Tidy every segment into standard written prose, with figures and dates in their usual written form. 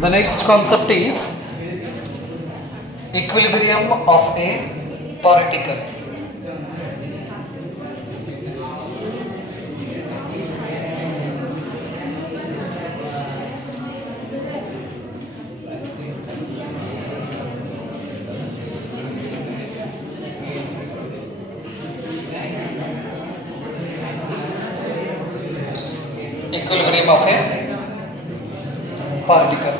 The next concept is equilibrium of a particle. Equilibrium of a particle.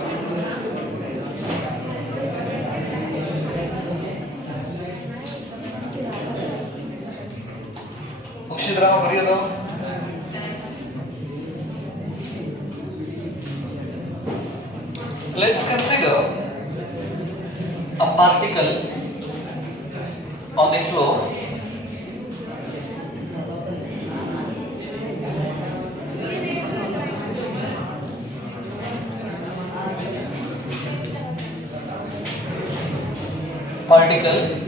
ಮುಗಿಸಿದ್ರಾ ಬರೆಯೋದು? Let's consider a particle on the floor.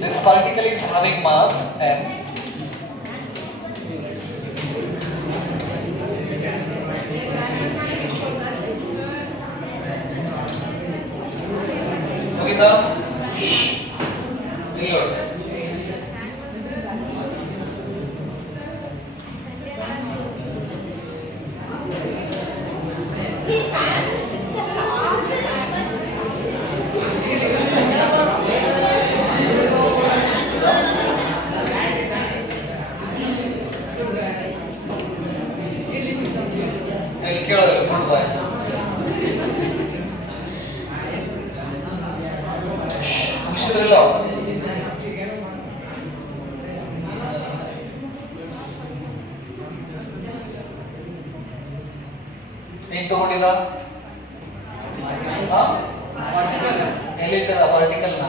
This particle is having mass m. Okay, ಏನ್ ತಗೊಂಡಿಲ್ಲ? ಎಲ್ಲಿಟ್ಟರ particle ನ?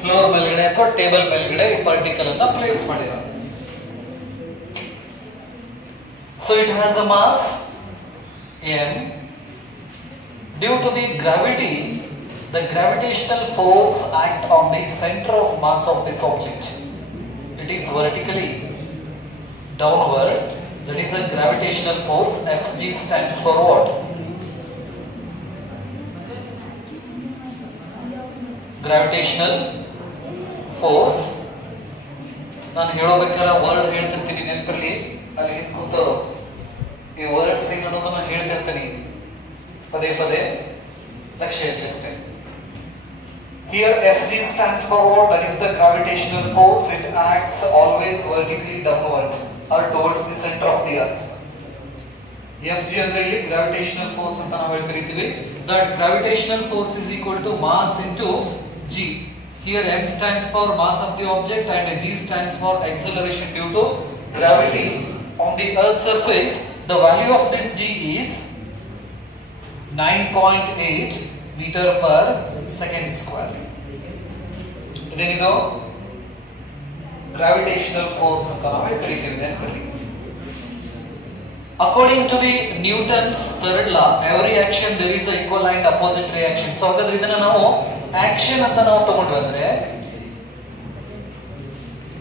Floor ಮೇಲ್ಗಡೆ ಅಥವಾ table ಮೇಲ್ಗಡೆ ಈ particle ಅನ್ನ place ಮಾಡಿರ. So it has a mass m. Due to the gravity, the gravitational force act on the center of mass of this object. It is vertically downward. That is a gravitational force. Fg stands for what? Gravitational force. ನಾನು ಹೇಳೋಬೇಕಾದ್ರೆ word ಹೇಳ್ತಿರ್ತೀನಿ, ನೆನಪಿರಲಿ. ಅಲ್ಲಿ ಕೂತವರು ಈ words ಏನು ಅನ್ನೋದನ್ನ ಹೇಳ್ತಿರ್ತೀನಿ ಪದೇ ಪದೇ, ಲಕ್ಷ್ಯ ಇರಲಿ ಅಷ್ಟೇ. Here Fg stands for what? That is the gravitational force. It acts always vertically downward or towards the center of the earth. Fg ಅಂದ್ರೆ ಇಲ್ಲಿ gravitational force ಅಂತ ನಾವು ಕರೀತೀವಿ. That gravitational force is equal to mass into g. Here m stands for mass of the object and g stands for acceleration due to gravity on the earth's surface. The value of this g is 9.8 meter per second square. ಇದೇನಿದು gravitational force ಅಂತ ನಾವು ಕರೀತೀವಿ, ನೆನಪಿರಲಿ. According to the Newton's third law, every action there is an equal and opposite reaction. So ಹಾಗಾದ್ರೆ ಇದನ್ನ ನಾವು action ಅಂತ ನಾವು ತಗೊಂಡ್ವಿ ಅಂದ್ರೆ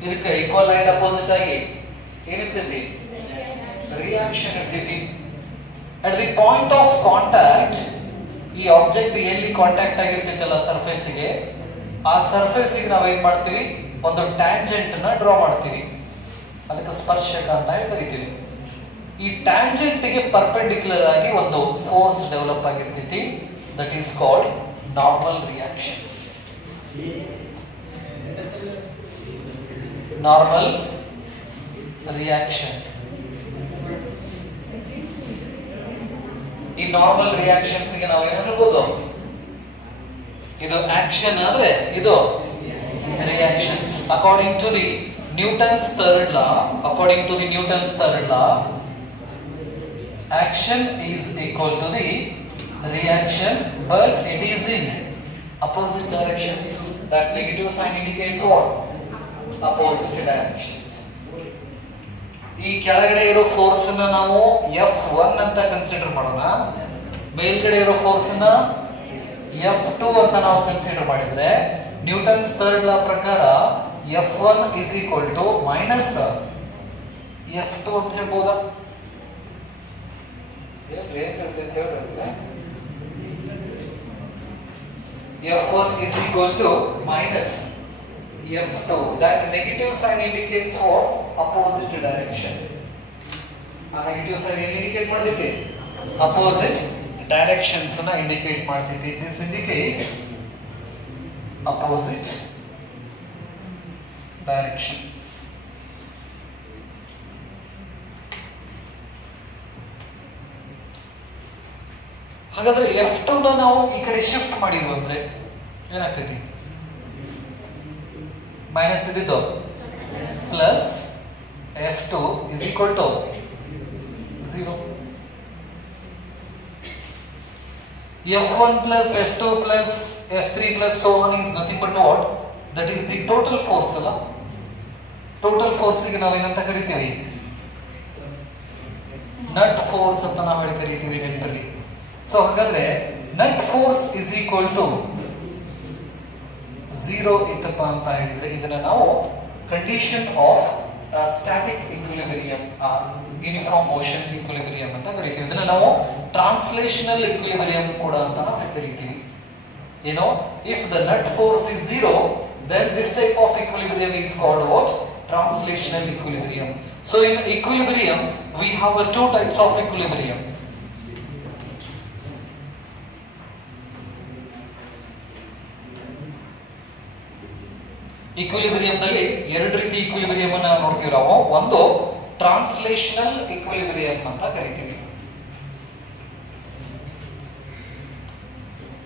ಇದಕ್ಕೆ ಈಕ್ವಲ್ ಅಂಡ್ ಅಪೋಸಿಟ್ ಆಗಿ ಏನಿರ್ತೈತಿ? ರಿಯಾಕ್ಷನ್ ಇರ್ತೈತಿ. At the point of contact, ಈ ಆಬ್ಜೆಕ್ಟ್ ಎಲ್ಲಿ ಕಾಂಟ್ಯಾಕ್ಟ್ ಆಗಿರ್ತೈತಲ್ಲ ಸರ್ಫೇಸ್ಗೆ, ಆ ಸರ್ಫೇಸ್ಗೆ ನಾವು ಏನ್ ಮಾಡ್ತೀವಿ? ಒಂದು ಟ್ಯಾಂಜೆಂಟ್ ನ ಡ್ರಾ ಮಾಡ್ತೀವಿ. ಅದಕ್ಕೆ ಸ್ಪರ್ಶಕ ಅಂತ ಹೇಳಿ ಕರಿತೀವಿ. ಈ ಟ್ಯಾಂಜೆಂಟ್ ಗೆ ಪರ್ಪೆಂಡಿಕ್ಯುಲರ್ ಆಗಿ ಒಂದು ಫೋರ್ಸ್ ಡೆವಲಪ್ ಆಗಿರ್ತೈತಿ. That is called normal reaction. Normal reaction. ಈ ನಾರ್ಮಲ್ ರಿಯಾಕ್ಷನ್ಸ್ ಗೆ ನಾವು ಏನನ್ಬಹುದು? ಇದು ಆಕ್ಷನ್ ಆದ್ರೆ ಇದು reactions. According to the Newton's third law, action is equal to the reaction, but it is in opposite directions. That negative sign indicates what? Opposite directions. ಈ ಕೆಳಗಡೆ ಇರೋ ಫೋರ್ಸ್ ಅನ್ನ ನಾವು F1 ಅಂತ ಕನ್ಸಿಡರ್ ಮಾಡೋಣ. ಮೇಲ್ಗಡೆ ಇರೋ ಫೋರ್ಸ್ ಅನ್ನ F2 ಅಂತ ನಾವು ಕನ್ಸಿಡರ್ ಮಾಡಿದ್ರೆ, ನ್ಯೂಟನ್ಸ್ ಥರ್ಡ್ ಲಾ ಪ್ರಕಾರ F1 is equal to minus F2 ಅಂತ ಹೇಳ್ಬೋದಾ? F1 is equal to minus F2. That negative sign indicates what? Opposite direction. A negative sign indicate madidite opposite directions na indicate ಮಾಡ್ತೈತಿ. This indicates opposite direction. ಹಾಗಾದ್ರೆ F2 ನ ನಾವು ಈ ಕಡೆ shift ಮಾಡಿದ್ವಿ ಅಂದ್ರೆ ಏನಾಗ್ತೈತಿ? ಮೈನಸ್ ಇದ್ದಿದ್ದು plus F2 is equal to 0. F1 plus F2 plus F3 plus so on is nothing but what? That is the total force ಅಲ್ಲ. ಟೋಟಲ್ ಫೋರ್ಸ್ ಗೆ ನಾವು ಏನಂತ ಕರಿತೀವಿ? ನಟ್ ಫೋರ್ಸ್ ಅಂತ ನಾವು ಹೇಳಿ ಕರಿತೀವಿ ನೆನಪಲ್ಲಿ. ಸೊ ಹಾಗಾದ್ರೆ net force is equal to 0 ಇತ್ತಪ್ಪ ಅಂತ ಹೇಳಿದ್ರೆ ಇದನ್ನ ನಾವು condition of static equilibrium uniform motion equilibrium ಅಂತ ಕರಿತೀವಿ. ಇದನ್ನ ನಾವು ಟ್ರಾನ್ಸ್ಲೇಷನಲ್ ಇಕ್ವಿಲಿಬ್ರಿಯಂ ಕೂಡ ಅಂತ ನಾವು ಕರಿತೀವಿ. ಏನೋ if the nut force is 0 then this type of equilibrium is called what? Translational equilibrium. So in equilibrium we have two types of equilibrium. Equilibrium ನಲ್ಲಿ ಎರಡು ರೀತಿ equilibrium ಅನ್ನು ನೋಡ್ತೀವಿ ನಾವು. ಒಂದು ಟ್ರಾನ್ಸ್ಲೇಷನಲ್ equilibrium ಅಂತ ಕರಿತೀವಿ.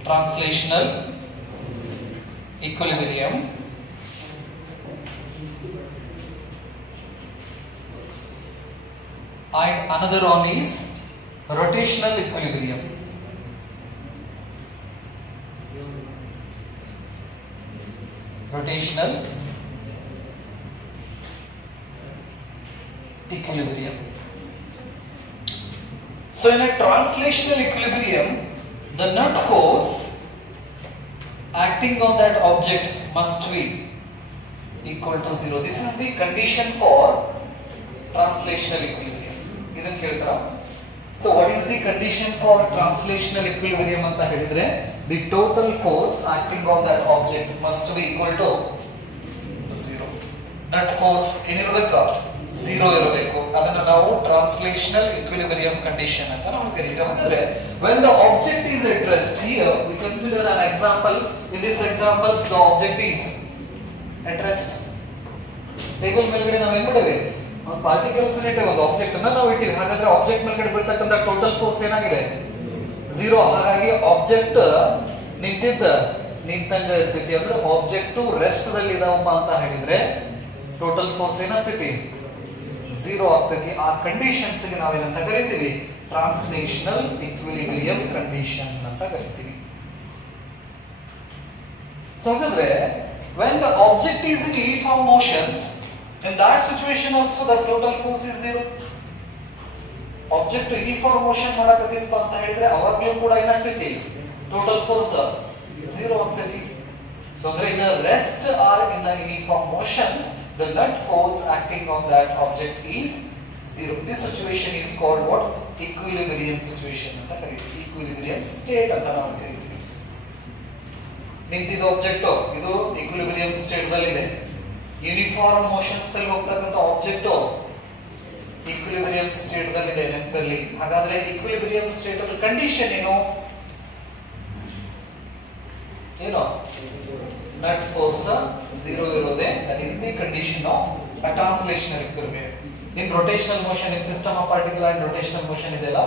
Translational equilibrium and another one is rotational equilibrium. Rotational equilibrium. So in a translational equilibrium, the nut force acting on that object must be equal to 0. This is the condition for translational equilibrium. ಇದನ್ನ ಕೇಳ್ತಾರ. So what is the condition for translational equilibrium ಅಂತ ಹೇಳಿದ್ರೆ the total force acting on that object must be equal to 0. Nut force ಏನಿರಬೇಕು? 0 ಇರಬೇಕು. ಅದನ್ನ ನಾವು translational equilibrium condition ಅಂತ ನಾವು ಕರೀತೀವಿ. ಹಾಗಾದ್ರೆ when the object is at rest, here we consider an example. In this example the object is at rest. Table ಮೇಲ್ಗಡೆ ನಾವು ಏನು ಮಾಡಿವಿ? ಒಂದು ಪಾರ್ಟಿಕಲ್ಸ್ ಇಟ್ಟೆ ಒಂದು ಆಬ್ಜೆಕ್ಟ್ ಅನ್ನ ನಾವು ಇಟ್ಟಿವಿ. ಹಾಗಾದ್ರೆ ಆಬ್ಜೆಕ್ಟ್ ಮೇಲ್ಗಡೆ ಬೀಳ್ತಕ್ಕಂಥ ಟೋಟಲ್ ಫೋರ್ಸ್ ಏನಾಗಿದೆ? 0. ಹಾಗಾಗಿ ಆಬ್ಜೆಕ್ಟ್ ನಿಂತಂಗ ಇರ್ತೈತಿ. ಅಂದ್ರೆ ಆಬ್ಜೆಕ್ಟ್ ರೆಸ್ಟ್ ದಲ್ಲಿ ಇದಾವಪ್ಪ ಅಂತ ಹೇಳಿದ್ರೆ ಟೋಟಲ್ ಫೋರ್ಸ್ ಏನಾಗ್ತೈತಿ? 0 ಆಗ್ತೈತಿ. ಆ ಕಂಡೀಷನ್ಸ್ ಗೆ ನಾವೇನಂತ ಕರಿತೀವಿ? ಟ್ರಾನ್ಸ್ಲೇಷನಲ್ ಇಕ್ವಿಲಿಬ್ರಿಯಂ ಕಂಡೀಷನ್ ಅಂತ ಕರಿತೀವಿ. ಸೊ ಹಾಗಾದ್ರೆ when the object is in uniform motions, in that situation also the total force is 0. Object uniform motion ಮಾಡಕತ್ತಿತ್ತು ಅಂತ ಹೇಳಿದ್ರೆ ಅವಾಗಲೂ ಕೂಡ ಏನಾಗ್ತೈತಿ? ಟೋಟಲ್ ಫೋರ್ಸ್ 0 ಆಗ್ತೈತಿ. ಸೊ ಅಂದ್ರೆ in a rest or in a uniform motions the net force acting on that object is 0. This situation is called what? Equilibrium situation ಅಂತ ಕರೀತೀವಿ. Equilibrium state ಅಂತ ನಾವು ಕರೀತೀವಿ. ನಿಂತಿದ್ದ ಆಬ್ಜೆಕ್ಟ್ ಇದು ಈಕ್ವಿಲಿಬ್ರಿಯಂ ಸ್ಟೇಟ್ ದಲ್ಲಿ ಇದೆ. ಯೂನಿಫಾರ್ಮ್ ಮೋಷನ್ಸ್ ದಲ್ಲಿ ಹೋಗ್ತಕ್ಕಂಥ ಆಬ್ಜೆಕ್ಟ್ ಈಕ್ವಿಲಿಬ್ರಿಯಂ ಸ್ಟೇಟ್ ದಲ್ಲಿ ಇದೆ ನೆನಪಲ್ಲಿ. ಹಾಗಾದ್ರೆ ಈಕ್ವಿಲಿಬ್ರಿಯಂ ಸ್ಟೇಟ್ ಅದ ಕಂಡೀಷನ್ ಏನು? ನಟ್ ಫೋರ್ಸ್ 0 ಇರೋದೇ. That is the condition of a translational equilibrium. In rotational motion, in system of particle and rotational motion ಇದೆಲ್ಲ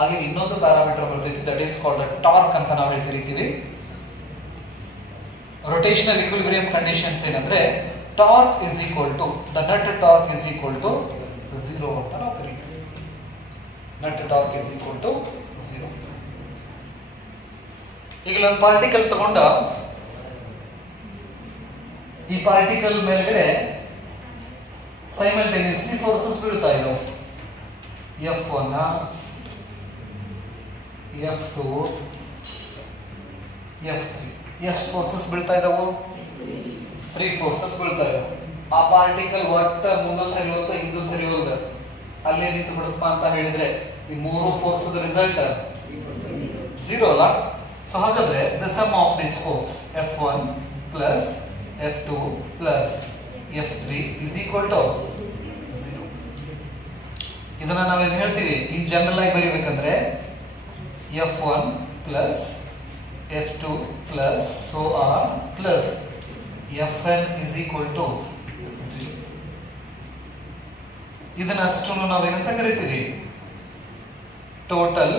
ಅಲ್ಲಿ ಇನ್ನೊಂದು ಪ್ಯಾರಾಮೀಟರ್ ಬರ್ತೈತಿ. ದಟ್ ಈಸ್ ಕಾಲ್ಡ್ ಟಾರ್ಕ್ ಅಂತ ನಾವು ಕರಿತೀವಿ. rotational equilibrium conditions ಏನಂದ್ರೆ torque is equal to the net torque is equal to 0 ಅಂತ ನಾವು ಕರೀತೀವಿ. net torque is equal to 0. ಈಗ ಒಂದು ಪಾರ್ಟಿಕಲ್ ತಗೊಂಡ ಈ ಪಾರ್ಟಿಕಲ್ ಮೇಲ್ಗಡೆ ಸೈಮಲ್ಟೇನಿಯಸ್ಲಿ ಫೋರ್ಸಸ್ ಬೀಳ್ತಾ ಇದಾವೆ. F1 F2 F3 ಎಷ್ಟು ಫೋರ್ಸಸ್ ಬೀಳ್ತಾ ಇದಾವು? 3 ಫೋರ್ಸಸ್ ಬೀಳ್ತಾ ಇದಾವೆ. ಆ ಪಾರ್ಟಿಕಲ್ ಒಟ್ಟ ಮುಂದೂ ಸರಿ ಹೋಗ್ತಾ ಹಿಂದೂ ಸರಿ ಹೋಗ್ದ ಅಲ್ಲೇ ನಿಂತು ಬಿಡುತ್ತಪ್ಪ ಅಂತ ಹೇಳಿದ್ರೆ ಈ ಮೂರು ಫೋರ್ಸ್ ರಿಸಲ್ಟ್ 0 ಅಲ್ಲ. ಸೊ ಹಾಗಾದ್ರೆ the sum of this force F1 plus F2 plus F3 is equal to 0. ಇದನ್ನ ನಾವೇನು ಹೇಳ್ತೀವಿ ಇನ್ ಜನರಲ್ ಆಗಿ ಬರೀಬೇಕಂದ್ರೆ F1 plus F2 plus so on plus Fn is equal to 0. ಇದನ್ನಷ್ಟು ನಾವೇನಂತ ಕರಿತೀವಿ ಟೋಟಲ್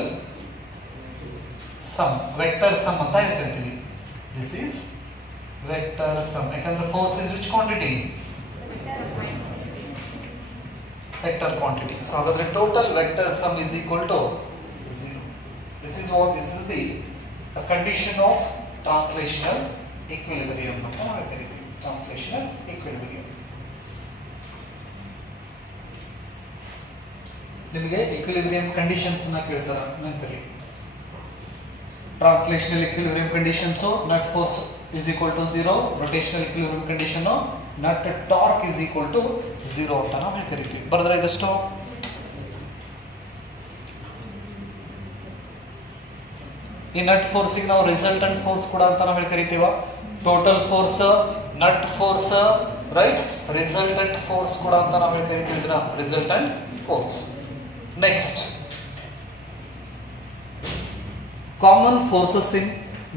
ಸಮ್, ವೆಕ್ಟರ್ ಸಮ್ ಅಂತ ಕರಿತೀವಿ. This is vector sum. ಯಾಕಂದ್ರೆ force is which quantity? Vector quantity. So ಹಾಗಾದ್ರೆ total vector sum is equal to 0. This is what this is the condition of translational equilibrium ಅಂತ ನಾವು ಕರಿತೀವಿ. Translational equilibrium. ನಿಮಗೆ equilibrium conditions ನ ಕೇಳ್ತಾರೆ ನೆನಪಿರಲಿ. Translational equilibrium conditions net force is equal to 0, rotational equilibrium condition net torque is equal to 0 ಅಂತ ನಾವು ಕರಿತೀವಿ. ಬರೆದ್ರೆ ಇದಷ್ಟು ಈ ನಟ್ ಫೋರ್ಸ್ ಗೆ ನಾವು ರಿಸಲ್ಟೆಂಟ್ ಫೋರ್ಸ್ ಕೂಡ ಅಂತ ನಾವು ಕರಿತೀವ. Total force, net force, right, resultant force ಕೂಡ ಅಂತ ನಾವು ಕರಿತೀವಿ. ಇದನ್ನ resultant force. Next common forces in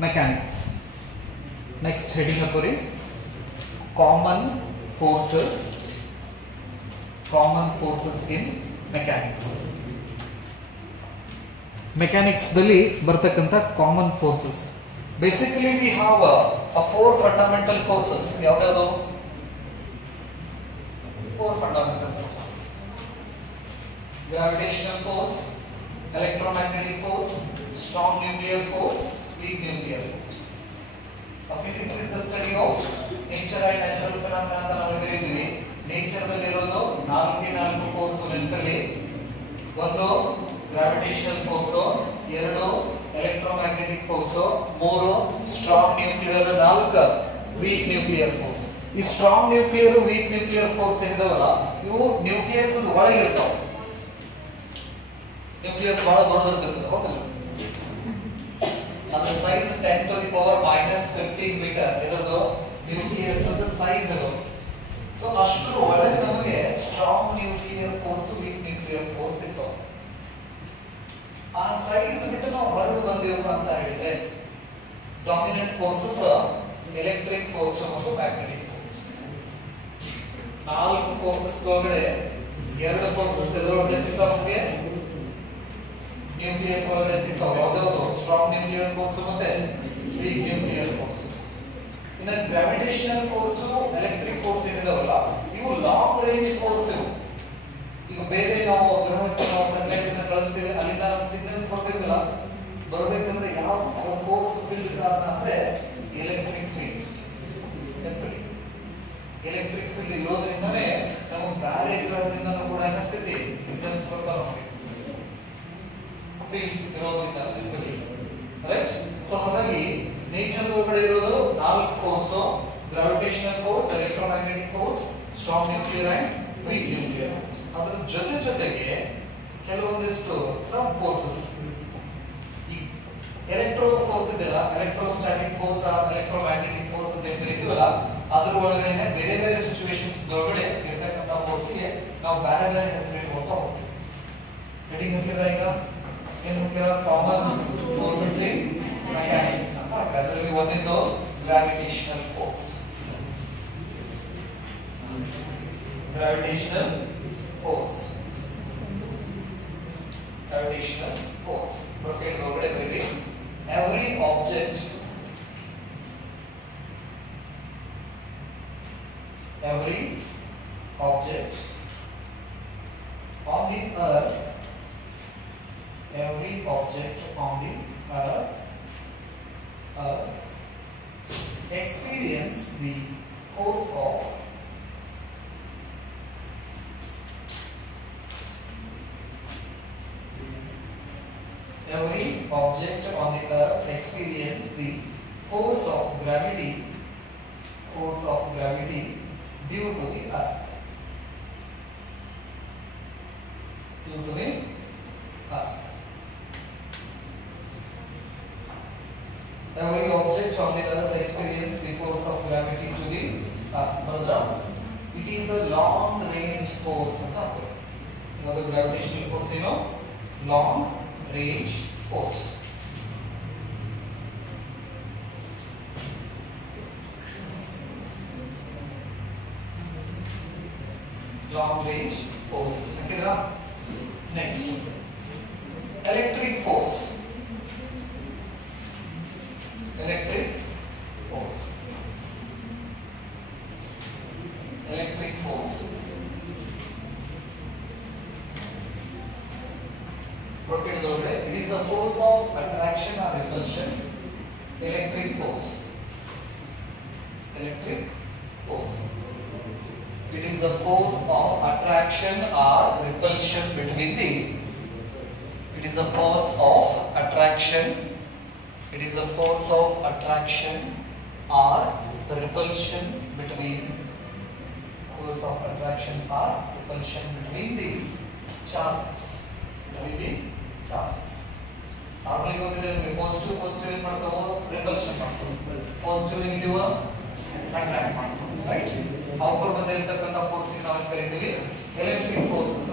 mechanics. Next heading ಹಾಕೋರಿ common forces in mechanics. Mechanics ದಲ್ಲಿ ಬರ್ತಕ್ಕಂಥ common forces. Basically we have a 4 fundamental forces. ಯಾವ್ಯಾವುದು? 4 fundamental forces. Gravitational force, electromagnetic force, strong nuclear force, weak nuclear force. Physics is the study of nature and natural phenomena ಅಂತ ನಾವು ಕರೀತೀವಿ. Nature ದಲ್ಲಿ ಇರೋದು 4 force ನೆನಪಲ್ಲಿ. ಒಂದು gravitational force, 2 electromagnetic force, 3 strong nuclear, 4 weak nuclear force. ಈ strong nuclear, weak nuclear force ಏನಿದಾವಲ್ಲ ಇವು ನ್ಯೂಕ್ಲಿಯಸ್ ಒಳಗೆ ಇರ್ತಾವೆ. ನ್ಯೂಕ್ಲಿಯಸ್ ಬಹಳ ದೊಡ್ಡದಿರ್ತದೆ, ಹೌದಲ್ಲ? ಅದರ size 10 to the power minus 15 metre. ಇದರದು ನ್ಯೂಕ್ಲಿಯಸ್ ಅಂತ ಸೈಜ್ ಅದು. ಸೊ ಅಷ್ಟರ ಒಳಗೆ ನಮಗೆ strong nuclear force, weak nuclear force ಇರ್ತಾವೆ. ಆ ಸೈಜ್ ಬಿಟ್ಟು ನಾವು ಹೊರಗೆ ಬಂದಿರೋಣ ಅಂತ ಹೇಳಿದ್ರೆ ಡಾಮಿನೆಂಟ್ ಫೋರ್ಸಸ್ ಎಲೆಕ್ಟ್ರಿಕ್ ಫೋರ್ಸ್ ಮತ್ತು ಮ್ಯಾಗ್ನೆಟಿಕ್ ಫೋರ್ಸ್. 4 ಫೋರ್ಸಸ್ ಒಳಗಡೆ 2 ಫೋರ್ಸಸ್ ಎದುರೊಳಗಡೆ ಸಿಗ್ತಾವೆ ನಮಗೆ, ನ್ಯೂಕ್ಲಿಯಸ್ ಒಳಗಡೆ ಸಿಗ್ತಾವೆ. ಯಾವ್ದಾವ್ದು? ಸ್ಟ್ರಾಂಗ್ ನ್ಯೂಕ್ಲಿಯರ್ ಫೋರ್ಸ್ ಮತ್ತೆ ವೀಕ್ ನ್ಯೂಕ್ಲಿಯರ್ ಫೋರ್ಸ್. ಇನ್ನು ಗ್ರಾವಿಟೇಷನಲ್ ಫೋರ್ಸ್, ಎಲೆಕ್ಟ್ರಿಕ್ ಫೋರ್ಸ್ ಏನಿದಾವಲ್ಲ ಇವು ಲಾಂಗ್ ರೇಂಜ್ ಫೋರ್ಸ್. ಈಗ ಬೇರೆ ನಾವು ಗ್ರಹಕ್ಕೆ ನಾವು ಸ್ಯಾಟಲೈಟ್ ಅನ್ನು ಕಳಿಸ್ತೀವಿ, ಅಲ್ಲಿಂದ ನಮ್ಗೆ ಸಿಗ್ನಲ್ಸ್ ಬರ್ಬೇಕಲ್ಲ. ಬರ್ಬೇಕಂದ್ರೆ ಯಾವ ಫೋರ್ಸ್ ಫೀಲ್ಡ್ ಕಾರಣ ಅಂದ್ರೆ ಎಲೆಕ್ಟ್ರಿಕ್ ಫೀಲ್ಡ್. ನೆನಪಲ್ಲಿ ಎಲೆಕ್ಟ್ರಿಕ್ ಫೀಲ್ಡ್ ಇರೋದ್ರಿಂದನೇ ನಮಗೆ ಬೇರೆ ಗ್ರಹದಿಂದ ಕೂಡ ಏನಾಗ್ತೈತಿ ಸಿಗ್ನಲ್ಸ್ ಬರ್ತಾವ ನಮಗೆ. ಫೀಲ್ಡ್ಸ್ ಇರೋದ್ರಿಂದ ನೆನಪಲ್ಲಿ, ರೈಟ್? ಸೊ ಹಾಗಾಗಿ ನೇಚರ್ ಒಳಗಡೆ ಇರೋದು 4 force: gravitational force, electromagnetic force, strong nuclear and weak nuclear force. ಅದರ ಜೊತೆಗೆ ಕೆಲವೊಂದಿಷ್ಟು ಸಬ್ ಫೋರ್ಸಸ್. ಈ ಎಲೆಕ್ಟ್ರೋ ಫೋರ್ಸ್ ಇದೆಲ್ಲ, ಎಲೆಕ್ಟ್ರೋಸ್ಟಾಟಿಕ್ ಫೋರ್ಸ್, ಎಲೆಕ್ಟ್ರೋಮ್ಯಾಗ್ನೆಟಿಕ್ ಫೋರ್ಸ್ ಅಂತ ಕರಿತೀವಲ್ಲ, ಅದ್ರ ಒಳಗಡೆ ಬೇರೆ ಬೇರೆ ಸಿಚುವೇಶನ್ಸ್ ಒಳಗಡೆ ಇರ್ತಕ್ಕಂಥ ಫೋರ್ಸ್ಗೆ ನಾವು ಬೇರೆ ಬೇರೆ ಹೆಸರು ಇಟ್ಕೊಳ್ತ ಹೋಗ್ತೀವಿ. ಹೆಡಿಂಗ್ ಹಾಕಿದ್ರೆ ಈಗ ಏನು ಹಾಕಿರ? ಕಾಮನ್ ಫೋರ್ಸಸ್ ಇನ್ ಮೆಕ್ಯಾನಿಕ್ಸ್ ಅಂತ. ಅದರಲ್ಲಿ ಒಂದಿದ್ದು gravitational force. Gravitational force. Rocket ಒಳಗಡೆ ಬೇಡಿ every object on the earth, experience the force of every object on the earth experience the force of gravity due to the earth. every object on the earth experience the force of gravity to the earth. It is a long range force ಅಂತ ಹಾಕ್ಬೇಕು. ಇವಾಗ gravitational force ಏನು? Long range force. Long range force. ಹಾಕಿದ್ರಾ? Next, electric force. Electric force. Electric force. It is a force of attraction or repulsion. Electric force. Electric force. It is the force of attraction or repulsion between the. It is a force of attraction. It is a force of attraction or repulsion between. Force of attraction or repulsion between the charges. Between the charges. Normally, we positive ಏನು ಮಾಡ್ತಾವೋ repulsion ಮಾಡ್ತಾವೋ. Positive negative attract ಮಾಡ್ತಾವೋ. Right? ಅವರ ಮಧ್ಯೆ ಇರತಕ್ಕಂತ force ನಾವು ಏನು ಕರೀತೀವಿ? Electric force ಅಂತ.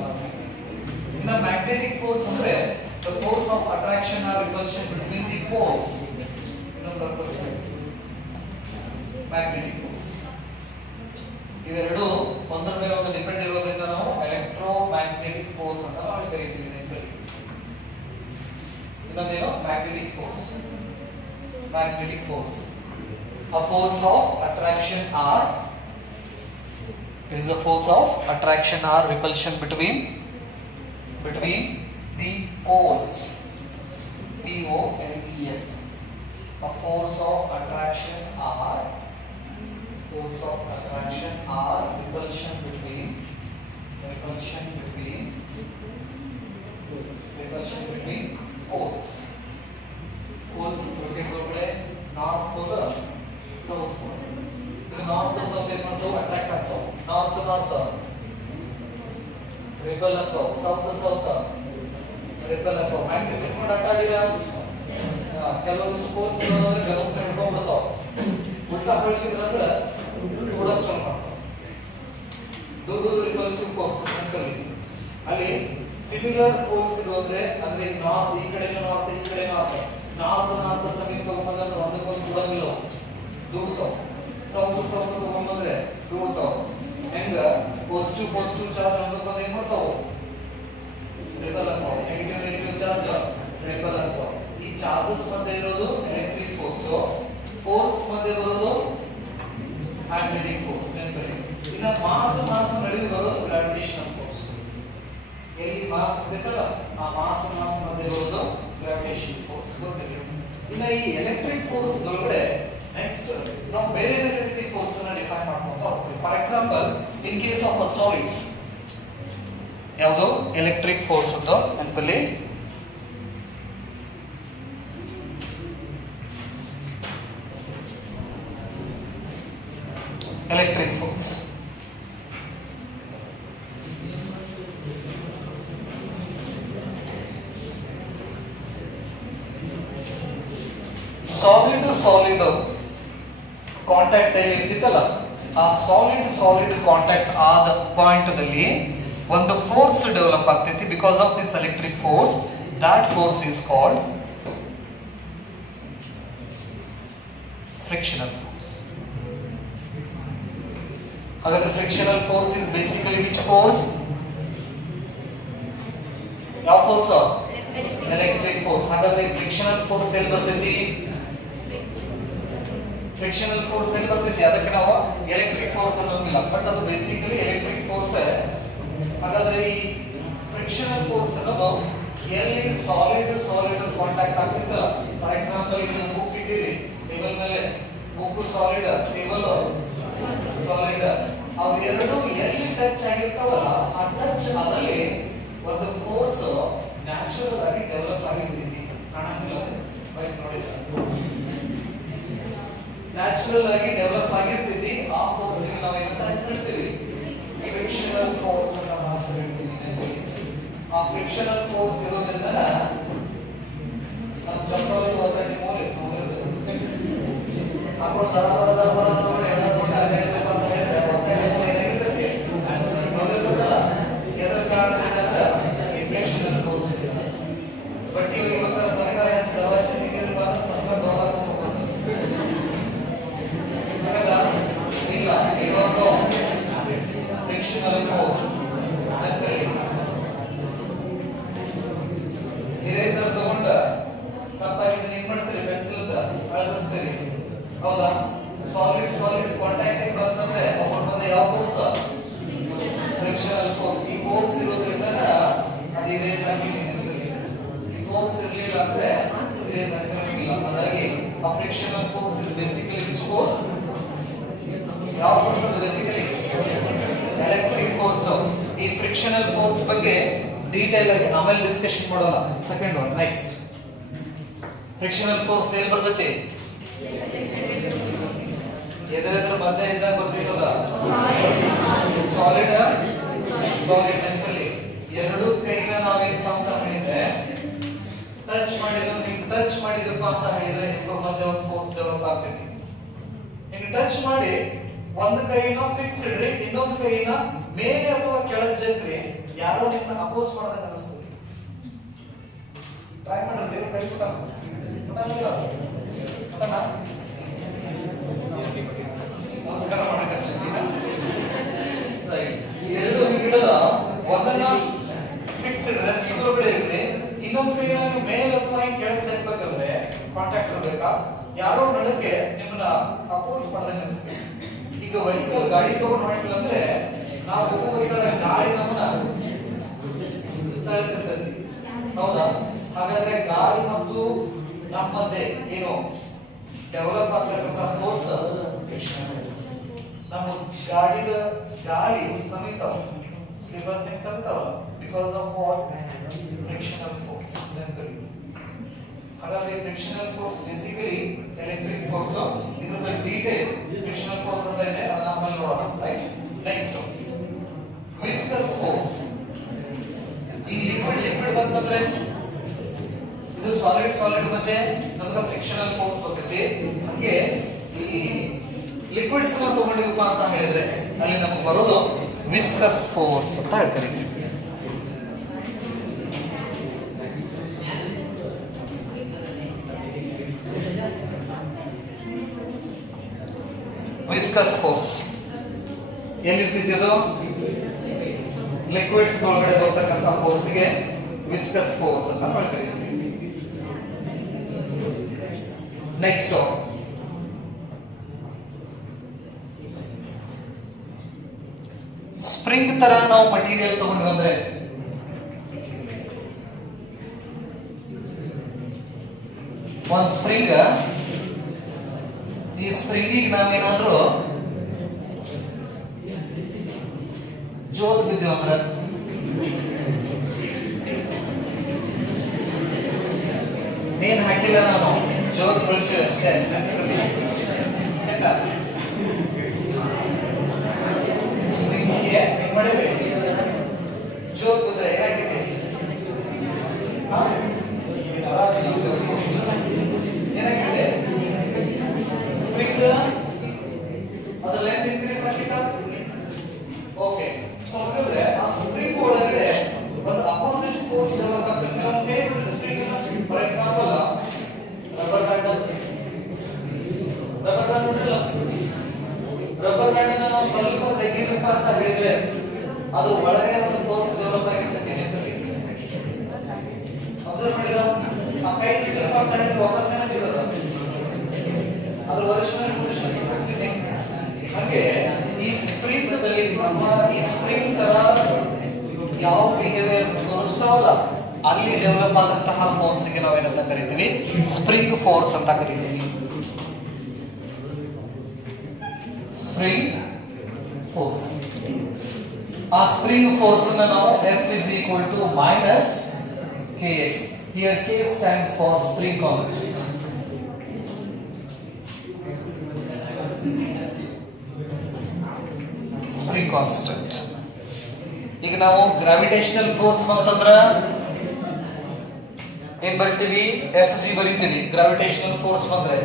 ಇನ್ನು magnetic force ಅಂದ್ರೆ the force of attraction or repulsion between the poles. Magnetic force. ಇವೆರಡು ಒಂದರ ಮೇಲೆ ಒಂದು ಡಿಪೆಂಡ್ ಇರೋದ್ರಿಂದ ನಾವು ಎಲೆಕ್ಟ್ರೋಮ್ಯಾಗ್ನೆಟಿಕ್ ಫೋರ್ಸ್ ಅಂತ ನಾವು ಕರೀತೀವಿ. ಇನ್ನೊಂದೇನು? Magnetic force. Magnetic force a force of attraction or it is a force of attraction or repulsion between the poles. P-O-L-E-S. A force of attraction or repulsion between poles. Poles rotate ಒಳಗಡೆ north pole south pole. ಇದು north south ಏನು ಮಾಡ್ತಾವೆ? Attract ಆಗ್ತಾವೆ. North ripple ಆಗ್ತಾವೆ. South ripple ಆಗ್ತಾವೆ. Magnetic ಮಾಡಿ ಅಟ್ಟಾಡಿಲ್ಲ ಕೆಲವೊಂದು sports ಅಂದ್ರೆ ಗಮನ ಹಿಡ್ಕೊಂಡ್ಬಿಡ್ತಾವೆ. ಉಲ್ಟಾ ಕಳಿಸಿದ್ರಂದ್ರೆ ಓಡೋಕೆ ಚಾಲು ಮಾಡ್ತಾವೆ. ದೊಡ್ಡ ರಿಪಲ್ಸಿವ್ ಫೋರ್ಸ್ ಕಲಿ ಅಲ್ಲಿ ಸಿಮಿಲರ್ ಫೋರ್ಸ್ ಇರೋದ್ರೆ ಅಂದ್ರೆ ನಾರ್ತ್ ಈ ಕಡೆ ನಾರ್ತ್ ಈ ಕಡೆ ನಾರ್ತ್ ಸಮೀಪ ತಗೊಂಡ್ಬಂದ್ರೆ ಒಂದಕ್ಕೊಂದು ಕೂಡಂಗಿಲ್ಲ, ದೂಡ್ತಾವ. ಸೌತ್ ತಗೊಂಡ್ಬಂದ್ರೆ ದೂಡ್ತಾವ. ಹೆಂಗ ಪಾಸಿಟಿವ್ ಚಾರ್ಜ್ ಒಂದಕ್ಕೊಂದು ಏನ್ ಮಾಡ್ತಾವ? ರಿಪಲ್ ಆಗ್ತಾವ. ನೆಗೆಟಿವ್ ಚಾರ್ಜ್ ರಿಪಲ್ ಆಗ್ತಾವ. ಈ ಚಾರ್ಜಸ್ ಮಧ್ಯೆ ಇರೋದು ಎಲೆಕ್ಟ್ರಿಕ್ ಫೋರ್ಸ್, ಫೋರ್ಸ್ ಮಧ್ಯೆ ಬರೋದು ಮ್ಯಾಗ್ನೆಟಿಕ್ ಫೋರ್ಸ್. ನೆನಪಲ್ಲಿ ಇನ್ನ ಮಾಸ್ ನಡುವೆ ಬರೋದು ಗ್ರಾವಿಟೇಷನಲ್ ಫೋರ್ಸ್. ಎಲ್ಲಿ ಮಾಸ್ ಇರ್ತೈತಲ್ಲ ಆ ಮಾಸ್ ಮಧ್ಯೆ ಬರೋದು ಗ್ರಾವಿಟೇಷನಲ್ ಫೋರ್ಸ್. ಗೊತ್ತಿಲ್ಲ. ಇನ್ನ ಈ ಎಲೆಕ್ಟ್ರಿಕ್ ಫೋರ್ಸ್ ಒಳಗಡೆ ನೆಕ್ಸ್ಟ್ ನಾವು ಬೇರೆ ರೀತಿ ಫೋರ್ಸ್ ಅನ್ನ ಡಿಫೈನ್ ಮಾಡ್ಕೊಂತ ಹೋಗ್ತೀವಿ. For example in case of solids ಯಾವುದು ಎಲೆಕ್ಟ್ರಿಕ್ ಫೋರ್ಸ್ ಅಂತ ನೆನಪಲ್ಲಿ electric force. Solid ಕಾಂಟ್ಯಾಕ್ಟ್ ಇರ್ತಿತ್ತಲ್ಲ, ಆ ಸಾಲಿಡ್ ಕಾಂಟ್ಯಾಕ್ಟ್ ಆದ ಪಾಯಿಂಟ್ ದಲ್ಲಿ ಒಂದು ಫೋರ್ಸ್ ಡೆವಲಪ್ ಆಗ್ತೈತಿ. Because of this electric force, that force is called frictional force. ಹಾಗಾದ್ರೆ frictional force is basically which force? ಯಾವ ಫೋರ್ಸ್? Electric force. ಹಾಗಾದ್ರೆ frictional force ಎಲ್ಲಿ ಬರ್ತೈತಿ? ಫ್ರಿಕ್ಷನಲ್ ಫೋರ್ಸ್ ಎಲ್ಲಿ ಬರ್ತೈತಿ? ಅದಕ್ಕೆ ನಾವು ಎಲೆಕ್ಟ್ರಿಕ್ ಫೋರ್ಸ್ ಅನ್ನೋಂಗಿಲ್ಲ, ಬಟ್ ಅದು ಬೇಸಿಕಲಿ ಎಲೆಕ್ಟ್ರಿಕ್ ಫೋರ್ಸ್. ಹಾಗಾದ್ರೆ ಈ ಫ್ರಿಕ್ಷನಲ್ ಫೋರ್ಸ್ ಅನ್ನೋದು ಎಲ್ಲಿ ಸಾಲಿಡ್ ಕಾಂಟ್ಯಾಕ್ಟ್ ಆಗ್ತಿತ್ತಲ್ಲ, ಫಾರ್ ಎಕ್ಸಾಂಪಲ್ ಈಗ ನೀವು ಬುಕ್ ಇಟ್ಟಿರಿ ಟೇಬಲ್ ಮೇಲೆ, ಬುಕ್ ಸಾಲಿಡ್, ಟೇಬಲ್ ಸಾಲಿಡ್, ಅವು ಎರಡು ಎಲ್ಲಿ ಟಚ್ ಆಗಿರ್ತಾವಲ್ಲ ಆ ಟಚ್ ಆದಲ್ಲಿ ಒಂದು ಫೋರ್ಸ್ ನ್ಯಾಚುರಲ್ ಆಗಿ ಡೆವಲಪ್ ಆಗಿರ್ತೈತಿ. ಕಾಣಂಗಿಲ್ಲ ಬೈಕ್ ನೋಡಿ, ನ್ಯಾಚುರಲ್ ಆಗಿ ಡೆವಲಪ್ ಆಗಿರ್ತೈತಿ. ಆ ಫೋರ್ಸ್ ನಾವು ಏನಂತ ಹೆಸರಿಡ್ತೀವಿ? ಫ್ರಿಕ್ಷನಲ್ ಫೋರ್ಸ್ ಅಂತ ಹೆಸರಿಡ್ತೀವಿ. ಆ ಫ್ರಿಕ್ಷನಲ್ ಫೋರ್ಸ್ ಇರೋದ್ರಿಂದ ನಮ್ಮ ಚಪ್ಪಲಿ ಒತ್ತಡ ಮೂಲೆ ಹಾಕೊಂಡು ದರ ಎಳ್ಕೊಂಡು ಅಡ್ಡಾಡಿದಪ್ಪ ಅಂತ ಹೇಳಿದ್ರೆ ಏನಾಗಿರ್ತೈತಿ ಸೌದಿರ್ತದಲ್ಲ ಎದ್ರ ಕಾರಣದಿಂದ ಅಂದ್ರೆ ಇನ್ಫ್ಲೇಷನ್ ಫೋರ್ಸ್ ಇದೆ. ಬಟ್ ಇವಾಗ ಸರ್ಕಾರ ಹೆಚ್ಚು ಪ್ರವಾಸ ಸಿಕ್ಕಿದ್ರಪ್ಪ ಅಂದ್ರೆ ಸರ್ಕಾರ ದೊಡ್ಡ ಇಲ್ಲ because of frictional force. Eraser ತಗೊಂಡ ತಪ್ಪಾಗಿದ್ರೆ ಏನ್ ಮಾಡ್ತೀರಿ ಪೆನ್ಸಿಲ್ ಅಳಗಿಸ್ತೀರಿ ಹೌದಾ. ಸಾಲಿಡ್ ಕಾಂಟ್ಯಾಕ್ಟ್ ಬಂತಂದ್ರೆ ಅವ್ರ ಬಂದ ಯಾವ ಫೋರ್ಸ್ ಫ್ರಿಕ್ಷನಲ್ ಫೋರ್ಸ್. ಈ ಫೋರ್ಸ್ ಇರೋದ್ರಿಂದ ಅದು ಇರೇಸ್ ಆಗಿಲ್ಲ. ಈ ಫೋರ್ಸ್ ಇರಲಿಲ್ಲ ಅಂದ್ರೆ ಇರೇಸ್ ಆಗಿರಲಿಲ್ಲ. ಹಾಗಾಗಿ ಆ frictional force is basically which force ಯಾವ ಫೋರ್ಸ್ ಅದು ಬೇಸಿಕಲಿ ಎಲೆಕ್ಟ್ರಿಕ್ ಫೋರ್ಸ್. ಈ ಫ್ರಿಕ್ಷನಲ್ ಫೋರ್ಸ್ ಬಗ್ಗೆ ಡೀಟೇಲ್ ಆಗಿ ಆಮೇಲೆ ಡಿಸ್ಕಷನ್ ಮಾಡೋಣ. Second one next frictional force ಏನ್ ಬರ್ತೈತಿ ಎದುರೆದ್ರ ಮಧ್ಯ ಇದ್ದಾಗ ಬರ್ತಿತ್ತಲ್ಲ ಸಾಲಿಡ್ ನೆನಪಲ್ಲಿ ಎರಡು ಕೈನ ನಾವೇನಪ್ಪ ಅಂತ ಹೇಳಿದ್ರೆ ಟಚ್ ಮಾಡಿದ್ರಪ್ಪ ಅಂತ ಹೇಳಿದ್ರೆ ಇಬ್ಬರ ಮಧ್ಯೆ ಒಂದು ಫೋರ್ಸ್ ಡೆವಲಪ್ ಆಗ್ತೈತಿ. ಹಿಂಗ ಟಚ್ ಮಾಡಿ ಒಂದು ಕೈನ ಫಿಕ್ಸ್ ಇಡ್ರಿ, ಇನ್ನೊಂದು ಕೈನ ಮೇಲೆ ಅಥವಾ ಕೆಳಗೆ ಜಗ್ರಿ, ಯಾರೋ ನಿಮ್ಮನ್ನ ಅಪೋಸ್ ಮಾಡೋದಂಗ ಅನಿಸ್ತದೆ. ಟ್ರೈ ಮಾಡ್ರಿ, ಕೈ ನಮಸ್ಕಾರ ಮಾಡಕ್ಕೆ ಎರಡು ಹಿಡಿದ ಒಂದನ್ನ ಫಿಕ್ಸ್ ಇಡ್ರೆ ಸಿಂಗಲ್ ಕಡೆ ಇಡ್ರಿ, ಇನ್ನೊಂದು ಕೈನ ನೀವು ಮೇಲೆ ಅಥವಾ ಕೆಳಗೆ ಜಗ್ಬೇಕಂದ್ರೆ ಕಾಂಟ್ಯಾಕ್ಟ್ ಇರ್ಬೇಕಾ, ಯಾರೋ ನಡಕ್ಕೆ ನಿಮ್ಮನ್ನ ಅಪೋಸ್ ಮಾಡೋದಂಗ ಅನಿಸ್ತದೆ. ಈಗ ವೆಹಿಕಲ್ ಗಾಡಿ ತಗೊಂಡು ಮಾಡಿಲ್ಲ ಅಂದ್ರೆ ನಾವು ಹೋಗುವಾಗ ಗಾಳಿ ನಮ್ಮನ್ನ ತಡೆದಿರ್ತದೆ ಹೌದಾ. ಹಾಗಾದ್ರೆ ಗಾಳಿ ಮತ್ತು ನಮ್ಮದೇ ಏನು ಡೆವಲಪ್ ಆಗ್ತಕ್ಕಂಥ ಫೋರ್ಸ್ ನಮ್ಮ ಗಾಡಿದ ಗಾಳಿ ಸಮಿತಾವ ರಿವರ್ಸಿಂಗ್ ಸಮಿತಾವಲ್ಲ because of what frictional force. ಹಾಗಾದ್ರೆ frictional force basically electric force. ಇದರ ಡೀಟೇಲ್ ಫ್ರಿಕ್ಷನಲ್ ಫೋರ್ಸ್ ಅಂತ ಇದೆ, ಅದನ್ನ ಆಮೇಲೆ ನೋಡೋಣ. Right next viscous force. ಈ ಲಿಕ್ವಿಡ್ ಬಂತಂದ್ರೆ ಇದು ಸಾಲಿಡ್ ಮತ್ತೆ ನಮಗೆ ಫ್ರಿಕ್ಷನಲ್ ಫೋರ್ಸ್ ಬರ್ತೈತಿ. ಹಾಗೆ ಈ ಲಿಕ್ವಿಡ್ಸ್ ನ ತಗೊಂಡಿವಪ್ಪ ಅಂತ ಹೇಳಿದ್ರೆ ಅಲ್ಲಿ ನಮಗೆ ಬರೋದು ವಿಸ್ಕಸ್ ಫೋರ್ಸ್ ಅಂತ ಹೇಳ್ತಾರೆ. ವಿಸ್ಕಸ್ ಫೋರ್ಸ್ ಎಲ್ಲಿರ್ತಿದ್ದು ಲಿಕ್ವಿಡ್ಸ್ ಒಳಗಡೆ ಬರ್ತಕ್ಕಂಥ ಫೋರ್ಸ್ಗೆ ವಿಸ್ಕಸ್ ಫೋರ್ಸ್ ಅಂತ ಹೇಳ್ತೀವಿ. ನೆಕ್ಸ್ಟ್ ಸ್ಪ್ರಿಂಗ್ ತರ ನಾವು ಮಟೀರಿಯಲ್ ತಗೊಂಡು ಬಂದ್ರೆ ಒಂದ್ ಸ್ಪ್ರಿಂಗ್, ಈ ಸ್ಪ್ರಿಂಗಿಗೆ ನಾವೇನಾದ್ರೂ ಜೋತ್ ಬಿದ್ದೇವೆ ಅಂದ್ರೆ ಏನ್ ಹಾಕಿಲ್ಲ, ನಾನು ಜೋತ್ ಬಳಸಿ ಅಷ್ಟೇ. ಸ್ಪ್ರಿಂಗಿಗೆ ಏನ್ ಮಾಡಿದ್ವಿ, ಜೋತ್ ಬಿದ್ರೆ ಏನಾಗಿದೆ ಏನಾಗಿದೆ ಸ್ಪ್ರಿಂಗ್ ಅದ್ರ ಲೆಂತ್ ಇನ್ಕ್ರೀಸ್ ಆಗಿತ್ತ. ಓಕೆ, ಸೊ ಹಾಗಾದ್ರೆ ಆ ಸ್ಪ್ರಿಂಗ್ ಒಳಗಡೆ ಒಂದು ಅಪೋಸಿಟ್ ಫೋರ್ಸ್ ಡೆವಲಪ್ ಆಗ್ತದೆ. ಒಂದು ಕೈ ಬಿಟ್ಟು spring for example rubber band ನೋಡಿರಲ್ಲ, ರಬ್ಬರ್ ಬ್ಯಾಂಡ್ ನಾವು ಸ್ವಲ್ಪ ಜಗ್ಗಿದಪ್ಪ ಅಂತ ಹೇಳಿದ್ರೆ ಅದು ಒಳಗೆ ಒಂದು ಫೋರ್ಸ್ ಡೆವಲಪ್ ಆಗಿರ್ತದೆ. ನೆನಪಲ್ಲಿ ಅಬ್ಸರ್ವ್ ಮಾಡಿದ್ರ, ಆ ಕೈ ಬಿಟ್ಟಪ್ಪ ಅಂತ ಹೇಳಿದ್ರೆ ವಾಪಸ್ ಏನಾಗಿರೋದು ಅದ್ರ ಒರಿಜಿನಲ್ ಪೊಸಿಷನ್ ಸಿಗ್ತದೆ. ಹಾಗೆ ಈ ಸ್ಪ್ರಿಂಗ್ ದಲ್ಲಿ ಈ ಸ್ಪ್ರಿಂಗ್ ತರ ಯಾವ ಬಿಹೇವಿಯರ್ ತೋರಿಸ್ತಾವಲ್ಲ ಅಲ್ಲಿ ಡೆವಲಪ್ ಆದಂತಹ ಫೋರ್ಸ್ ಗೆ ನಾವೇನಂತ ಕರಿತೀವಿ, ಸ್ಪ್ರಿಂಗ್ ಫೋರ್ಸ್ ಅಂತ ಕರಿತೀವಿ. Spring force. ಆ ಸ್ಪ್ರಿಂಗ್ ಫೋರ್ಸ್ ನ ನಾವು F is equal to minus kx. Here k stands for spring constant. Spring constant. ಈಗ ನಾವು ಗ್ರಾವಿಟೇಷನಲ್ ಫೋರ್ಸ್ ಅಂತಂದ್ರ ಏನ್ ಬರಿತೀವಿ, Fg ಬರಿತೀವಿ. ಗ್ರಾವಿಟೇಷನಲ್ ಫೋರ್ಸ್ ಬಂದ್ರೆ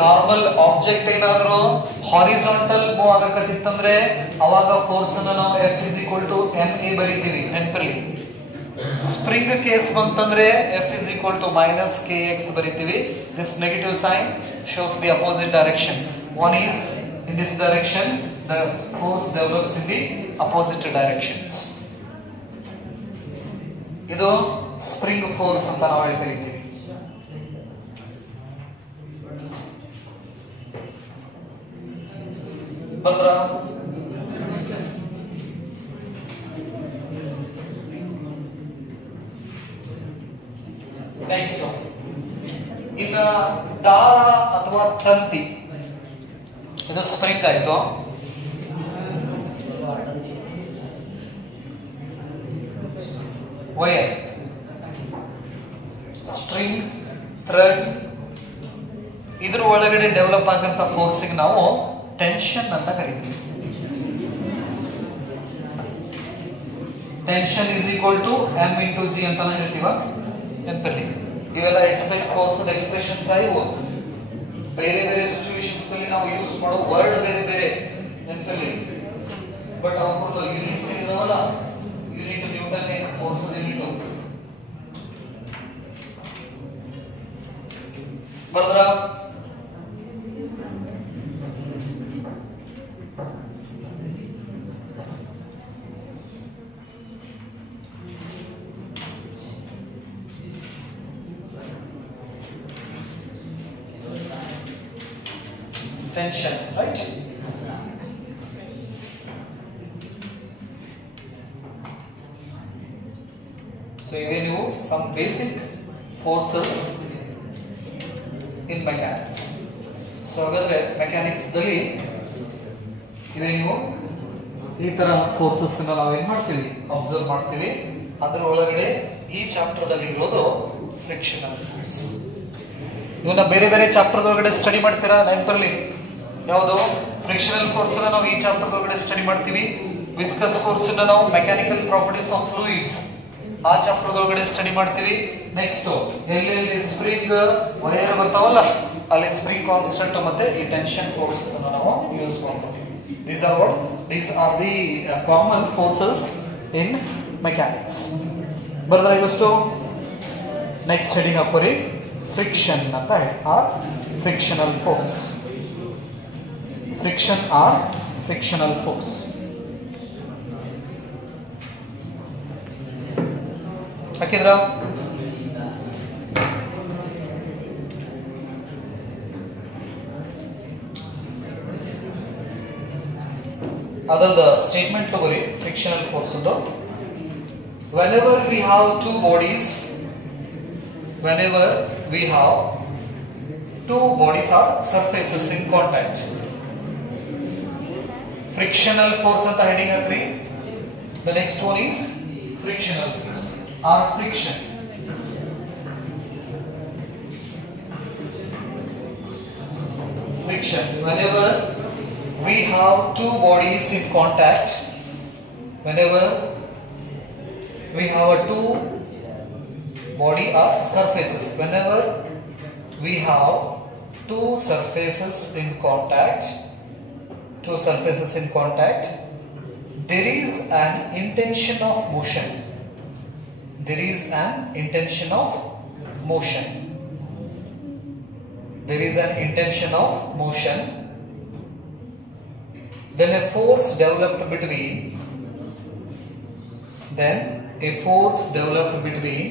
ನಾರ್ಮಲ್ ಆಬ್ಜೆಕ್ಟ್ ಏನಾದರೂ ಹಾರಿಜಾಂಟಲ್ ಮೂವ್ ಆಗಕತ್ತಿತ್ತಂದ್ರೆ ಅವಾಗ ಫೋರ್ಸ್ ಅನ್ನು ನಾವು F is equal to ma ಬರೀತೀವಿ ನೆನಪಿರಲಿ. ಸ್ಪ್ರಿಂಗ್ ಕೇಸ್ ಬಂತಂದ್ರೆ F is equal to minus kx ಬರೀತೀವಿ. This negative sign shows the opposite direction. One is in this direction, the force develops in the opposite directions. ಇದು spring force ಅಂತ ನಾವು ಕರೀತೀವಿ. ಬಂದ್ರ next ಇನ್ನ ದಾರ ಅಥವಾ ತಂತಿ, ಇದು ಸ್ಪ್ರಿಂಗ್ ಆಯ್ತು. ವೈರ್, ಸ್ಟ್ರಿಂಗ್, ಥ್ರೆಡ್, ಇದ್ರ ಒಳಗಡೆ ಡೆವಲಪ್ ಆಗಂತ ಫೋರ್ಸಿಗೆ ನಾವು ಟೆನ್ಷನ್ ಅಂತ ಕರಿತೀವಿ. Tension is equal to m into g ಅಂತ ಹೇಳ್ತೀವ ನೆನಪಲ್ಲಿ. ಇವೆಲ್ಲ ಫೋರ್ಸ್ ಎಕ್ಸ್ಪ್ರೆಷನ್ಸ್ ಆಯಿವು. ಬೇರೆ ಬೇರೆ ಸಿಚುವೇಶನ್ಸ್ ಅಲ್ಲಿ ನಾವು ಯೂಸ್ ಮಾಡೋ ವರ್ಡ್ ಬೇರೆ ಬೇರೆ ನೆನಪಲ್ಲಿ. ಬಟ್ ಅವ್ರದ್ದು ಯೂನಿಟ್ಸ್ ಇದಾವಲ್ಲ, ಯೂನಿಟ್ ನ್ಯೂಟನ್, ಫೋರ್ಸ್ ಯೂನಿಟ್ ಬರ್ದ್ರ. Tension, right? So you some basic forces in mechanics. So ಹಾಗಾದ್ರೆ ಮೆಕ್ಯಾನಿಕ್ಸ್ ದಲ್ಲಿ ಇವೇನು ಈ ತರ ಫೋರ್ಸಸ್ ಅನ್ನು ನಾವು ಏನು ಮಾಡ್ತೀವಿ, ಅಬ್ಸರ್ವ್ ಮಾಡ್ತೀವಿ. ಅದರ ಒಳಗಡೆ ಈ ಚಾಪ್ಟರ್ ದಲ್ಲಿ ಇರೋದು ಫ್ರಿಕ್ಷನಲ್ ಫೋರ್ಸ್. ಇವನ್ನ ಬೇರೆ ಬೇರೆ ಚಾಪ್ಟರ್ ಒಳಗಡೆ ಸ್ಟಡಿ ಮಾಡ್ತೀರಾ ನೆನಪಲ್ಲಿ. ಯಾವುದು ಫ್ರಿಕ್ಷನಲ್ ಫೋರ್ಸ್ ಅನ್ನು ನಾವು ಈ ಚಾಪ್ಟರ್ ಒಳಗಡೆ ಸ್ಟಡಿ ಮಾಡ್ತೀವಿ. ವಿಸ್ಕಸ್ ಫೋರ್ಸ್ ಅನ್ನು ನಾವು ಮೆಕ್ಯಾನಿಕಲ್ ಪ್ರಾಪರ್ಟೀಸ್ ಆಫ್ ಫ್ಲೂಯಿಡ್ಸ್ ಆ ಚಾಪ್ಟರ್ ಒಳಗಡೆ ಸ್ಟಡಿ ಮಾಡ್ತೀವಿ. ನೆಕ್ಸ್ಟ್ ಎಲ್ಲೆಲ್ಲಿ ಸ್ಪ್ರಿಂಗ್ ವೈರ್ ಬರ್ತಾವಲ್ಲ ಅಲ್ಲಿ ಸ್ಪ್ರಿಂಗ್ ಕಾನ್ಸ್ಟೆಂಟ್ ಮತ್ತೆ ಈ ಟೆನ್ಷನ್ ಫೋರ್ಸಸ್ ಅನ್ನು ನಾವು ಯೂಸ್ ಮಾಡ್ತೀವಿ. These are the common forces in mechanics. ಬರ್ತಾರೆ ಇವಷ್ಟು. ನೆಕ್ಸ್ಟ್ ಹೆಡಿಂಗ್ ಹಾಕೋರಿ ಫ್ರಿಕ್ಷನ್ ಅಂತ ಹೇಳಿ, or frictional force. Friction or frictional force. ಹಾಕಿದ್ರ ಅದೊಂದು ಸ್ಟೇಟ್ಮೆಂಟ್ ತಗೋರಿ frictional force. whenever we have two bodies are surfaces in contact, frictional force ಅಂತ heading ಹಾಕ್ರಿ. The next one is frictional force or friction. Friction, whenever we have two bodies in contact, whenever we have two body or surfaces, whenever we have two surfaces in contact, there is an intention of motion. There is an intention of motion. There is an intention of motion. Then a force developed between. Then a force developed between.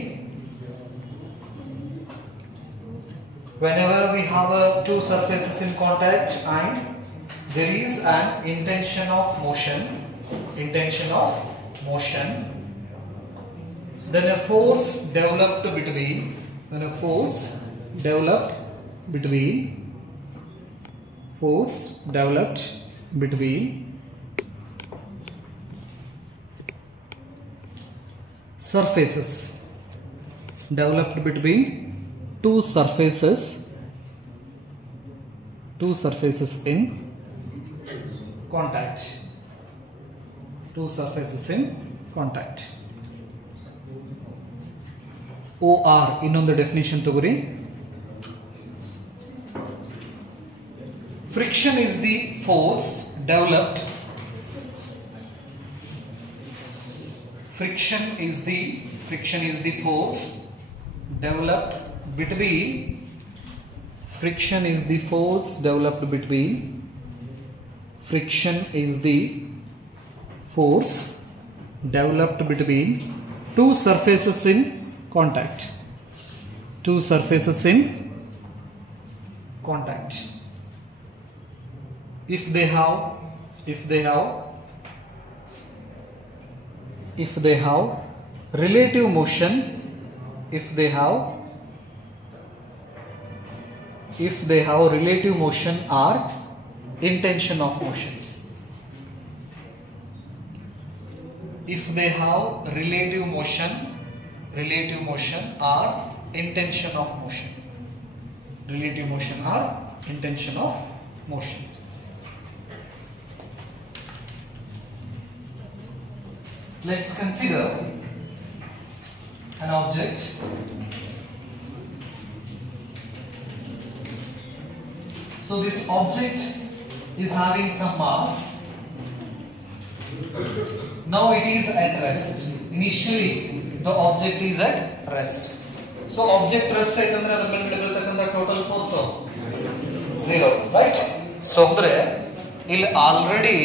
Whenever we have two surfaces in contact and there is an intention of motion, then a force developed between, surfaces, developed between two surfaces in contact. OR ಇನ್ನೊಂದು definition ತಗೋರಿ. Friction is the force developed. Friction is the force developed between. Friction is the force developed between. Friction is the force developed between two surfaces in contact. Two surfaces in contact. If they have relative motion, if they have relative motion or intention of motion. If they have relative motion or intention of motion. Relative motion or intention of motion. Let's consider an object. So this object is having some mass. Now it is at rest. Initially the object is at rest. So object rest aytandre adar ಮೇಲೆ ಬೀಳತಕ್ಕಂತ total force 0, right? So ಅಂದ್ರೆ ಇಲ್ಲಿ already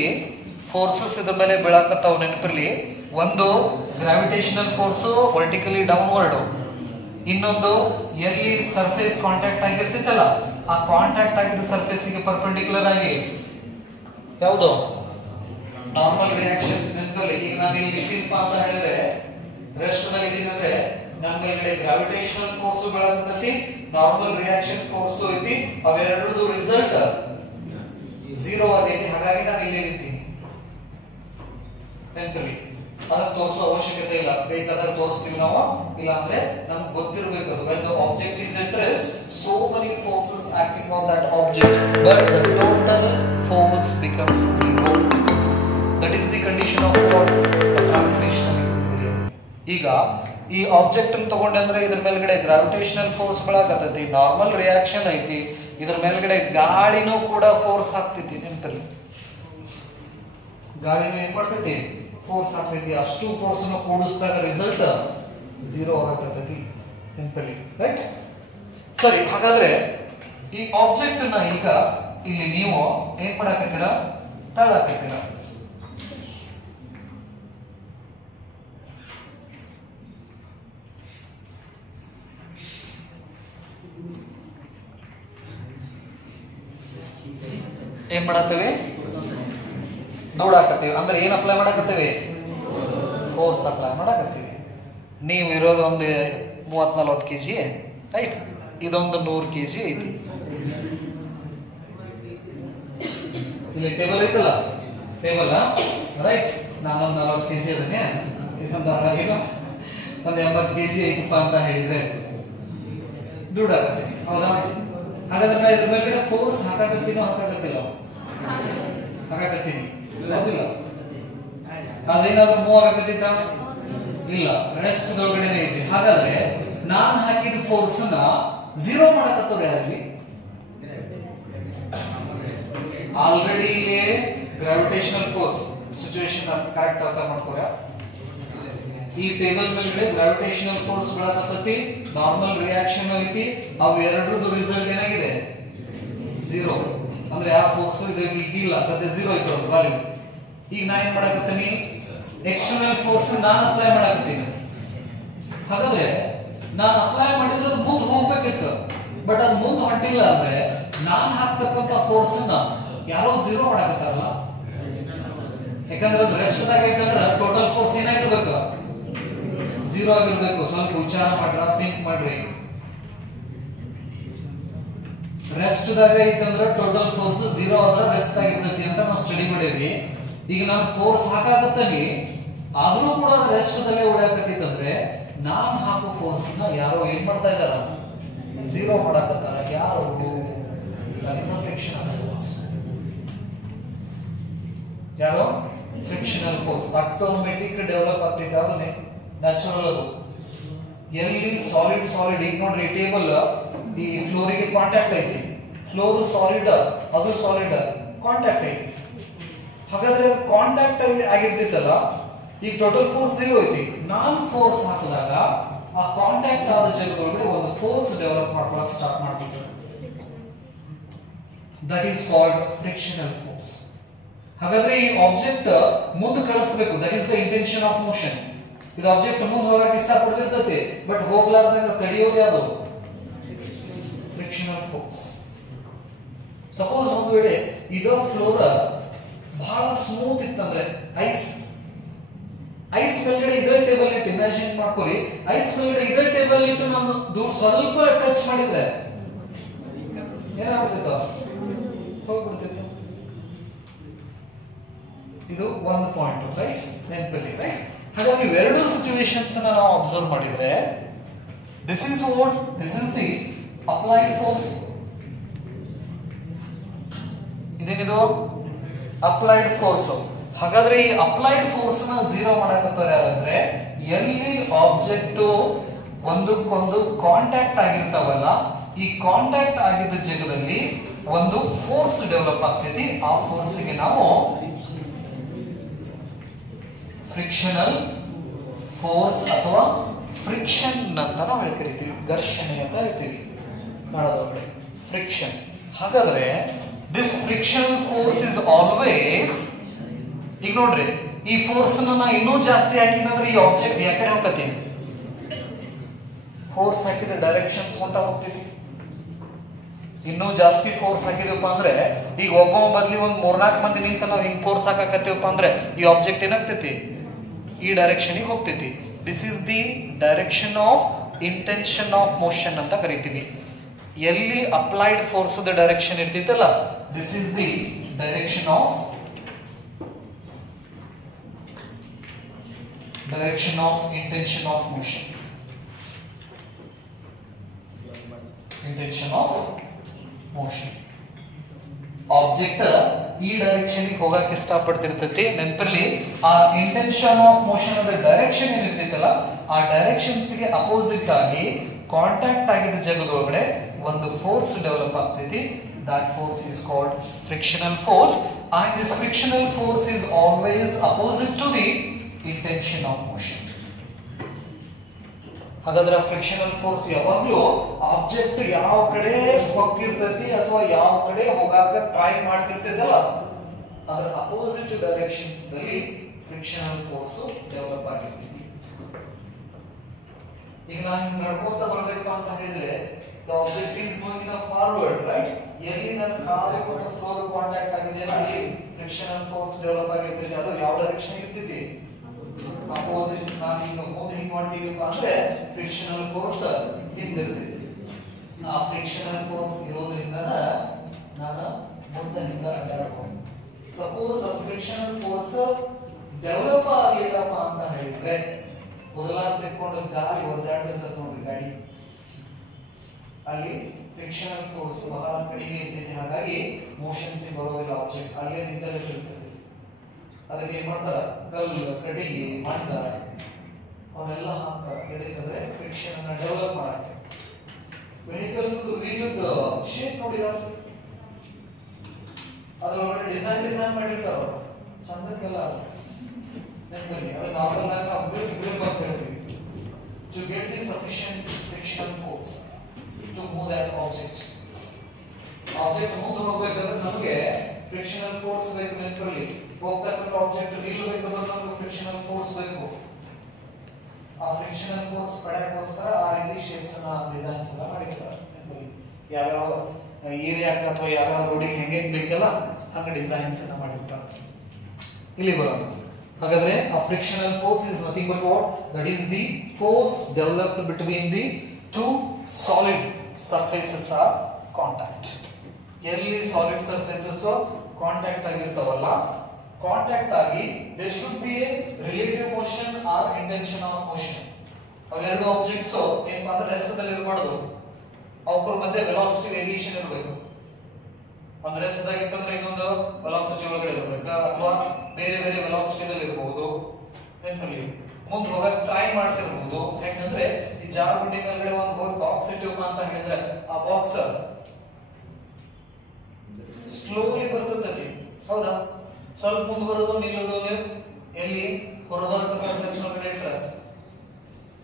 forces ಇದರ ಮೇಲೆ ಬೀಳಕತ್ತಾವ. ನೆನಪಿರಲಿ, ಒಂದು gravitational force vertically downward, ಇನ್ನೊಂದು ಎಲ್ಲಿ surface contact ಆಗಿರ್ತಿತ್ತಲ್ಲ ಆ ಕಾಂಟ್ಯಾಕ್ಟ್ ಆಗಿದ್ದ ಸರ್ಫೇಸಿಗೆ ಪರ್ಪೆಂಡಿಕ್ಯುಲರ್ ಆಗಿ ಯಾವುದು ನಾರ್ಮಲ್ ರಿಯಾಕ್ಷನ್ಸ್. ನೆನಪಿರಲಿ, ಈಗ ನಾನು ಇಲ್ಲಿ ನಿಂತಿಪ್ಪ ಅಂತ ಹೇಳಿದ್ರೆ ರೆಸ್ಟ್ ನಲ್ಲಿ ಇದೀನಿ ಅಂದ್ರೆ ನನ್ನ ಮೇಲ್ಗಡೆ ಗ್ರಾವಿಟೇಷನಲ್ ಫೋರ್ಸ್ ಬೀಳಕತ್ತೈತಿ, ನಾರ್ಮಲ್ ರಿಯಾಕ್ಷನ್ ಫೋರ್ಸ್ ಐತಿ, ಅವೆರಡರದು ರಿಸಲ್ಟ್ 0 ಆಗೈತಿ. ಹಾಗಾಗಿ ನಾನು ಇಲ್ಲೇ ನಿಂತೀನಿ. ನೆನಪಿರಲಿ, ಅದನ್ನ ತೋರಿಸೋ ಅವಶ್ಯಕತೆ ಇಲ್ಲ, ಬೇಕಾದಾಗ ತೋರಿಸ್ತೀವಿ ನಾವು, ಇಲ್ಲ ಅಂದ್ರೆ ನಮ್ಗೆ ಗೊತ್ತಿರಬೇಕು ಅದು. when the object is at rest, so many forces acting on that object, but the total force becomes 0. that is the condition of what? The translational equilibrium. ಈಗ ಈ ಆಬ್ಜೆಕ್ಟ್ ಅನ್ನು ತಗೊಂಡೆ ಅಂದ್ರೆ ಇದ್ರ ಮೇಲ್ಗಡೆ ಗ್ರಾವಿಟೇಷನಲ್ ಫೋರ್ಸ್ ಗಳಾಗತೈತಿ, ನಾರ್ಮಲ್ ರಿಯಾಕ್ಷನ್ ಐತಿ, ಇದ್ರ ಮೇಲ್ಗಡೆ ಗಾಳಿನೂ ಕೂಡ ಫೋರ್ಸ್ ಹಾಕ್ತೈತಿ. ನೆನಪಿರಲಿ, ಗಾಳಿನೂ ಏನ್ ಮಾಡ್ತೈತಿ? ಫೋರ್ಸ್ ಹಾಕ್ತೈತಿ. ಅಷ್ಟು ಫೋರ್ಸ್ ಅನ್ನು ಕೂಡಿಸಿದಾಗ ರಿಸಲ್ಟ್ 0 ಆಗತೈತಿ. ನೆನಪಿರಲಿ, ರೈಟ್? ಸರಿ, ಹಾಗಾದ್ರೆ ಈ ಆಬ್ಜೆಕ್ಟ್ ನ ಈಗ ಇಲ್ಲಿ ನೀವು ಏನ್ ಮಾಡಾಕತ್ತೀರಾ? ತಳ್ಳಾಕತ್ತೀರಾ. ಏನ್ ಮಾಡತ್ತೇವೆ? ದೂಡಾಕತ್ತೀವಿ. ಅಂದ್ರೆ ಏನ್ ಅಪ್ಲೈ ಮಾಡಕತ್ತೀವಿ? ಫೋರ್ಸ್ ಅಪ್ಲೈ ಮಾಡಕತ್ತೀವಿ. ನೀವು ಇರೋದು ಒಂದು 30-40 kg, ರೈಟ್? ಇದೊಂದು 100 kg ಐತಿ. ಇಲ್ಲಿ ಟೇಬಲ್ ಐತಲ್ಲ, ಟೇಬಲ್, ರೈಟ್? ನಾನೊಂದು 40 kg ಅದನ್ನೇ, ಇದೊಂದು ಏನು ಒಂದು 80 kg ಐತಿಪ್ಪ ಅಂತ ಹೇಳಿದ್ರೆ ದೂಡಾಕತ್ತೀನಿ, ಹೌದಾ? ಹಾಗಾದ್ರೆ ನಾ ಇದ್ರ ಮೇಲ್ಗಡೆ ಫೋರ್ಸ್ ಹಾಕಾಕತ್ತೀನೋ ಹಾಕಾಕತ್ತಿಲ್ಲ? ಹಾಕಾಕತ್ತೀನಿ, ಹೌದಿಲ್ಲ? ಅದೇನಾದ್ರೂ ಮೂವ್ ಆಗಕತ್ತಿತ್ತ? ಇಲ್ಲ, ರೆಸ್ಟ್ ಒಳಗಡೆನೆ ಐತಿ. ಹಾಗಾದ್ರೆ ನಾನು ಹಾಕಿದ ಫೋರ್ಸ್ ನ 0 ಮಾಡಕತ್ತವ್ರೆ ಯಾರಲ್ಲಿ? ಆಲ್ರೆಡಿ ಇಲ್ಲಿ ಗ್ರಾವಿಟೇಷನಲ್ ಫೋರ್ಸ್ ಸಿಚುವೇಶನ್ ಕರೆಕ್ಟ್ ಅರ್ಥ ಮಾಡ್ಕೋರ. ಈ ಟೇಬಲ್ ಮೇಲ್ಗಡೆ ಗ್ರಾವಿಟೇಷನಲ್ ಫೋರ್ಸ್ ಬೀಳಕತ್ತೈತಿ, ನಾರ್ಮಲ್ ರಿಯಾಕ್ಷನ್ ಐತಿ, ಅವೆರಡರದು ರಿಸಲ್ಟ್ ಏನಾಗಿದೆ? 0. ಅಂದ್ರೆ ಆ ಫೋರ್ಸ್ ಇದು ಇಲ್ಲ, ಸದ್ಯ 0 ಐತಿ ವ್ಯಾಲ್ಯೂ. ಈಗ ನಾ ಏನ್ ಮಾಡಕತ್ತೀನಿ? ಎಕ್ಸ್ಟರ್ನಲ್ ಫೋರ್ಸ್ ನಾನು ಅಪ್ಲೈ ಮಾಡಕತ್ತೀನಿ. ಹಾಗಾದ್ರೆ ನಾನು ಅಪ್ಲೈ ಮಾಡಿದ್ರೆ ಅದು ಮುಂದೆ ಹೋಗ್ಬೇಕಿತ್ತು, ಬಟ್ ಅದು ಮುಂದೆ ಹೊಂಟಿಲ್ಲ. ಅಂದ್ರೆ ನಾನು ಹಾಕ್ತಕ್ಕಂತ ಫೋರ್ಸ್ ನ ಯಾರೋ 0 ಮಾಡಕತ್ತಾರಲ್ಲ, ಯಾಕಂದ್ರೆ ಅದು ರೆಸ್ಟ್ ಆಗೈತಂದ್ರೆ ಟೋಟಲ್ ಫೋರ್ಸ್ ಏನಾಗಿರ್ಬೇಕು? 0 ಆಗಿರ್ಬೇಕು. ಸ್ವಲ್ಪ ವಿಚಾರ ಮಾಡ್ರ, ಥಿಂಕ್ ಮಾಡ್ರಿ. ರೆಸ್ಟ್ ದಾಗ ಐತಂದ್ರೆ ಟೋಟಲ್ ಫೋರ್ಸ್ 0 ಆದ್ರೆ ರೆಸ್ಟ್ ಆಗಿರ್ತೈತಿ ಅಂತ ನಾವು ಸ್ಟಡಿ ಮಾಡೇವಿ. ಈಗ ನಾನು ಫೋರ್ಸ್ ಹಾಕಾಕತ್ತೀನಿ, ಆದ್ರೂ ಕೂಡ ರೆಸ್ಟ್ ದಲ್ಲೇ ಉಳಿಯಾಕತ್ತಿತ್ತಂದ್ರೆ ನಾನು ಹಾಕೋ ಫೋರ್ಸ್ ನ ಯಾರೋ ಏನ್ ಮಾಡ್ತಾ ಇದಾರ? 0 ಮಾಡಾಕತ್ತಾರ. ಯಾರು? Frictional force. ಯಾರೋ ಫ್ರಿಕ್ಷನಲ್ ಫೋರ್ಸ್ ಆಟೋಮೆಟಿಕ್ ಡೆವಲಪ್ ಆಗ್ತೈತೆ, ಅದು ನ್ಯಾಚುರಲ್. ಅದು ಎಲ್ಲಿ ಸಾಲಿಡ್ ಈಗ ನೋಡ್ರಿ, ಟೇಬಲ್ ಈ ಫ್ಲೋರಿಗೆ ಕಾಂಟ್ಯಾಕ್ಟ್ ಐತಿ, ಫ್ಲೋರ್ ಸಾಲಿಡ್, ಅದು ಸಾಲಿಡ್, ಕಾಂಟ್ಯಾಕ್ಟ್ ಐತಿ. ಹಾಗಾದ್ರೆ ಅದು ಕಾಂಟ್ಯಾಕ್ಟ್ ಆಗಿರ್ತಿತ್ತಲ್ಲ, ಈಗ ಟೋಟಲ್ ಫೋರ್ಸ್ 0 ಐತಿ. ನಾನ್ ಫೋರ್ಸ್ ಹಾಕಿದಾಗ ಆ ಕಾಂಟ್ಯಾಕ್ಟ್ ಆದ ಜಾಗದೊಳಗಡೆ ಒಂದು ಫೋರ್ಸ್ ಡೆವಲಪ್ ಮಾಡ್ಕೊಳ್ಳೋಕೆ ಸ್ಟಾರ್ಟ್ ಮಾಡ್ತಿತ್ತು. That is called frictional force. ಹಾಗಾದ್ರೆ ಈ ಆಬ್ಜೆಕ್ಟ್ ಮುಂದೆ ಕಳಿಸಬೇಕು, that is the intention of motion. ಇದು ಆಬ್ಜೆಕ್ಟ್ ಮುಂದೆ ಹೋಗಕ್ಕೆ ಇಷ್ಟಪಡ್ತಿರ್ತೈತಿ, ಬಟ್ ಹೋಗ್ಲಾರ್ದಂಗ ತಡೆಯೋದು ಯಾವುದು? Frictional force. ಸಪೋಸ್ ಒಂದು ವೇಳೆ ಇದು ಫ್ಲೋರ್ ಬಹಳ ಸ್ಮೂತ್ ಇತ್ತಂದ್ರೆ, ಐಸ್ ಮೇಲ್ಗಡೆ ಇದೇ ಟೇಬಲ್ ಇಟ್ಟು ಇಮ್ಯಾಜಿನ್ ಮಾಡ್ಕೋರಿ, ಐಸ್ ಮೇಲ್ಗಡೆ ಇದೇ ಟೇಬಲ್ ಇಟ್ಟು ನಾನು ದೂರ ಸ್ವಲ್ಪ ಟಚ್ ಮಾಡಿದ್ರೆ ಏನಾಗ್ಬಿಡ್ತಿತ್ತು? ಹೋಗ್ಬಿಡ್ತಿತ್ತು. ಇದು ಒಂದು ಪಾಯಿಂಟ್, ರೈಟ್? ನೆನಪಲ್ಲಿ, ರೈಟ್? ಹಾಗಾಗಿ ಇವೆರಡು ಸಿಚುವೇಶನ್ಸ್ ನಾವು ಅಬ್ಸರ್ವ್ ಮಾಡಿದ್ರೆ, this is the applied force. ಇದೇನಿದು? Applied force. ಹಾಗಾದ್ರೆ ಈ ಅಪ್ಲೈಡ್ ಫೋರ್ಸ್ ನ 0 ಮಾಡಕತ್ತಾರೆ ಅಂದ್ರೆ, ಎಲ್ಲಿ ಆಬ್ಜೆಕ್ಟ್ ಒಂದಕ್ಕೊಂದು ಕಾಂಟ್ಯಾಕ್ಟ್ ಆಗಿರ್ತಾವಲ್ಲ, ಈ ಕಾಂಟ್ಯಾಕ್ಟ್ ಆಗಿದ್ದ ಜಾಗದಲ್ಲಿ ಒಂದು ಫೋರ್ಸ್ ಡೆವಲಪ್ ಆಗ್ತೈತಿ. ಆ ಫೋರ್ಸ್ ಗೆ ನಾವು ಫ್ರಿಕ್ಷನಲ್ ಫೋರ್ಸ್ ಅಥವಾ ಫ್ರಿಕ್ಷನ್ ಅಂತ ನಾವು ಕರಿತೀವಿ. ಘರ್ಷಣೆ ಅಂತ ಹೇಳ್ತೀವಿ ಕನ್ನಡದೊಳಗಡೆ, ಫ್ರಿಕ್ಷನ್. ಹಾಗಾದ್ರೆ this frictional force is always, ಈಗ ನೋಡ್ರಿ, ಈ ಫೋರ್ಸ್ ನಾ ಇನ್ನೂ ಜಾಸ್ತಿ ಹಾಕಿದ್ರೆ ಈ ಆಬ್ಜೆಕ್ಟ್ ಯಾಕಡೆ ಹೋಗ್ತೈತಿ? ಫೋರ್ಸ್ ಹಾಕಿದ್ರೆ ಡೈರೆಕ್ಷನ್ಸ್ ಹೊಂಟ ಹೋಗ್ತೈತಿ. ಇನ್ನೂ ಜಾಸ್ತಿ ಫೋರ್ಸ್ ಹಾಕಿದೀವಪ್ಪ ಅಂದ್ರೆ, ಈಗ ಒಬ್ಬ ಬದ್ಲಿ ಒಂದ್ 3-4 ಮಂದಿ ನಿಂತ ನಾವು ಹಿಂಗ್ ಫೋರ್ಸ್ ಹಾಕಕತ್ತೀವಪ್ಪ ಅಂದ್ರೆ ಈ ಆಬ್ಜೆಕ್ಟ್ ಏನಾಗ್ತೈತಿ? ಈ ಡೈರೆಕ್ಷನ್ ಹೋಗ್ತೈತಿ. This is the direction of intention of motion ಅಂತ ಕರಿತೀವಿ. ಎಲ್ಲಿ ಅಪ್ಲೈಡ್ ಫೋರ್ಸ್ ಡೈರೆಕ್ಷನ್ ಇರ್ತೈತಲ್ಲ, this is the direction of intention of motion. Intention of motion. Object ಈ ಡೈರೆಕ್ಷನ್ ಹೋಗಕ್ಕೆ ಇಷ್ಟಪಡ್ತಿರ್ತೈತಿ. ನೆನಪಿರ್ಲಿ, ಆ ಇಂಟೆನ್ಷನ್ ಆಫ್ ಮೋಷನ್ ಅದ ಡೈರೆಕ್ಷನ್ ಏನಿರ್ತೈತಲ್ಲ, ಆ ಡೈರೆಕ್ಷನ್ಸ್ ಗೆ ಅಪೋಸಿಟ್ ಆಗಿ ಕಾಂಟ್ಯಾಕ್ಟ್ ಆಗಿದ್ದ ಜಾಗದೊಳಗಡೆ ಒಂದು ಫೋರ್ಸ್ ಡೆವಲಪ್ ಆಗ್ತೈತಿ. That force is called frictional force, and this frictional force is always opposite to the intention of motion. ಹಾಗಾದ್ರೆ ಫ್ರಿಕ್ಷನಲ್ ಫೋರ್ಸ್ ಯಾವಾಗ್ಲೂ ಆಬ್ಜೆಕ್ಟ್ ಯಾವ ಕಡೆ ಹೋಗಿರ್ತೈತಿ ಅಥವಾ ಯಾವ ಕಡೆ ಹೋಗಾಕ ಟ್ರೈ ಮಾಡ್ತಿರ್ತೈತಲ್ಲ, ಅದರ ಅಪೋಸಿಟ್ ಡೈರೆಕ್ಷನ್ಸ್ ನಲ್ಲಿ ಫ್ರಿಕ್ಷನಲ್ ಫೋರ್ಸ್ ಡೆವಲಪ್ ಆಗಿರ್ತೈತಿ. ಈಗ ನಾನು ಹಿಂಗ್ ನಡ್ಕೊಂತ ಬರ್ಬೇಕಪ್ಪ ಅಂತ ಹೇಳಿದ್ರೆ, the object is going in forward, right? ಎಲ್ಲಿ ನನ್ನ ಕಾಲು ಮತ್ತು ಫ್ಲೋರ್ ಕಾಂಟ್ಯಾಕ್ಟ್ ಆಗಿದೆ ಅಲ್ಲಿ ಫ್ರಿಕ್ಷನಲ್ ಫೋರ್ಸ್ ಡೆವಲಪ್ ಆಗಿರ್ತೈತಿ. ಅದು ಯಾವ ಡೈರೆಕ್ಷನ್ ಇರ್ತೈತಿ? ಅಪೋಸಿಟ್. ನಾನು ಈಗ ಮುಂದೆ ಹಿಂಗ್ ಮಾಡ್ತೀವಪ್ಪ ಅಂದ್ರೆ ಫ್ರಿಕ್ಷನಲ್ ಫೋರ್ಸ್ ಹಿಂದಿರ್ತೈತಿ. ಆ ಫ್ರಿಕ್ಷನಲ್ ಫೋರ್ಸ್ ಇರೋದ್ರಿಂದ ನಾನು ಮುಂದೆ ಹಿಂದೆ ಅಡ್ಡಾಡಬಹುದು. ಸಪೋಸ್ ಫ್ರಿಕ್ಷನಲ್ ಫೋರ್ಸ್ ಡೆವಲಪ್ ಆಗಲಿಲ್ಲಪ್ಪ ಅಂತ ಹೇಳಿದ್ರೆ, ಮೊದಲಾಗಿಸಿಕೊಂಡು ಗಾಳಿ ಒದ್ದಾಡ್ತಿರ್ತದೆ ನೋಡ್ರಿ ಗಾಡಿ, ಅಲ್ಲಿ ಫ್ರಿಕ್ಷನಲ್ ಫೋರ್ಸ್ ಬಹಳ ಕಡಿಮೆ ಇರ್ತೈತಿ. ಹಾಗಾಗಿ ಮೋಷನ್ಸ್ ಬರೋದಿಲ್ಲ, ಆಬ್ಜೆಕ್ಟ್ ಅಲ್ಲೇ ನಿಂತಿರ್ತೈತಿ. ಅದಕ್ಕೆ ಏನ್ ಮಾಡ್ತಾರ? ಕಲ್ಲು, ಕಟ್ಟಿಗೆ, ಮಣ್ಣ ಅವನ್ನೆಲ್ಲ ಹಾಕ್ತಾರ. ಯಾಕಂದ್ರೆ ಫ್ರಿಕ್ಷನ್ ಅನ್ನ ಡೆವಲಪ್ ಮಾಡಕ್ಕೆ. ವೆಹಿಕಲ್ಸ್ ವೀಲ್ ಶೇಪ್ ನೋಡಿದಾರ, ಅದ್ರೊಳಗಡೆ ಡಿಸೈನ್ ಮಾಡಿರ್ತಾರ ಚಂದಕ್ಕೆಲ್ಲ. ನೆನಪಲ್ಲಿ ಅದು ನಾರ್ಮಲ್ ಆಗಿ ನಾವು ಗ್ರಿಪ್ ಅಂತ ಹೇಳ್ತೀವಿ. To get the sufficient frictional force to move that object. Object ಮುಂದೆ ಹೋಗ್ಬೇಕಂದ್ರೆ ನಮಗೆ ಫ್ರಿಕ್ಷನಲ್ ಫೋರ್ಸ್ ಬೇಕು. ನೆನಪಲ್ಲಿ ಹೋಗ್ತಕ್ಕಂಥ ಆಬ್ಜೆಕ್ಟ್ ನಿಲ್ಲಬೇಕಂದ್ರೆ ನಮಗೆ ಫ್ರಿಕ್ಷನಲ್ ಫೋರ್ಸ್ ಬೇಕು. ಆ ಫ್ರಿಕ್ಷನಲ್ ಫೋರ್ಸ್ ಪಡೆಯಕ್ಕೋಸ್ಕರ ಆ ರೀತಿ ಶೇಪ್ಸ್ ಅನ್ನ ಡಿಸೈನ್ಸ್ ಎಲ್ಲ ಮಾಡಿರ್ತಾರೆ. ಯಾವ್ಯಾವ ಏರಿಯಾಕ್ಕೆ ಅಥವಾ ಯಾವ್ಯಾವ ರೋಡಿಗೆ ಹೆಂಗೆ ಬೇಕಲ್ಲ ಹಂಗೆ ಡಿಸೈನ್ಸ್ ಅನ್ನ ಮಾಡಿರ್ತಾರೆ. ಇಲ್ಲಿ ಬರೋಣ. ಹಾಗಾದ್ರೆ ಆ frictional force is nothing but what? That is the force developed between the two solid surfaces or contact. ಎಲ್ಲಿ ಸಾಲಿಡ್ ಸರ್ಫೇಸಸ್ ಕಾಂಟ್ಯಾಕ್ಟ್ ಆಗಿರ್ತಾವಲ್ಲ, ಕಾಂಟ್ಯಾಕ್ಟ್ ಆಗಿ there should be a relative motion or intention of motion. ಅವೆರಡು objects ಏನಪ್ಪಾ ಅಂದ್ರೆ rest ಅಲ್ಲಿ ಇರಬಾರ್ದು, ಅವಕ್ಕರ ಮಧ್ಯೆ velocity variation ಇರಬೇಕು. ಒಂದು ರೆಸ್ಟ್ ಆಗಿತ್ತಂದ್ರೆ ಇನ್ನೊಂದು ವೆಲಾಸಿಟಿ ಒಳಗಡೆ ಇರಬೇಕಾ, ಅಥವಾ ಬೇರೆ ಬೇರೆ ವೆಲಾಸಿಟಿದಲ್ಲಿ ಇರಬಹುದು. ನೆನಪಲ್ಲಿ ಮುಂದೆ ಹೋಗಕ್ಕೆ ಟ್ರೈ ಮಾಡ್ತಿರ್ಬಹುದು. ಹೆಂಗಂದ್ರೆ ಈ ಜಾರ್ ಗುಂಡಿ ಮೇಲ್ಗಡೆ ಒಂದು ಹೋಗಿ ಬಾಕ್ಸ್ ಇಟ್ಟಿವಪ್ಪ ಅಂತ ಹೇಳಿದ್ರೆ ಆ ಬಾಕ್ಸ್ ಸ್ಲೋಲಿ ಬರ್ತದೆ, ಹೌದಾ? ಸ್ವಲ್ಪ ಮುಂದೆ ಬರೋದು ನಿಲ್ಲೋದು, ನೀವು ಎಲ್ಲಿ ಹೊರಬಾರ್ದು ಸರ್ಫೇಸ್ ಮೇಲೆ ಇಟ್ರ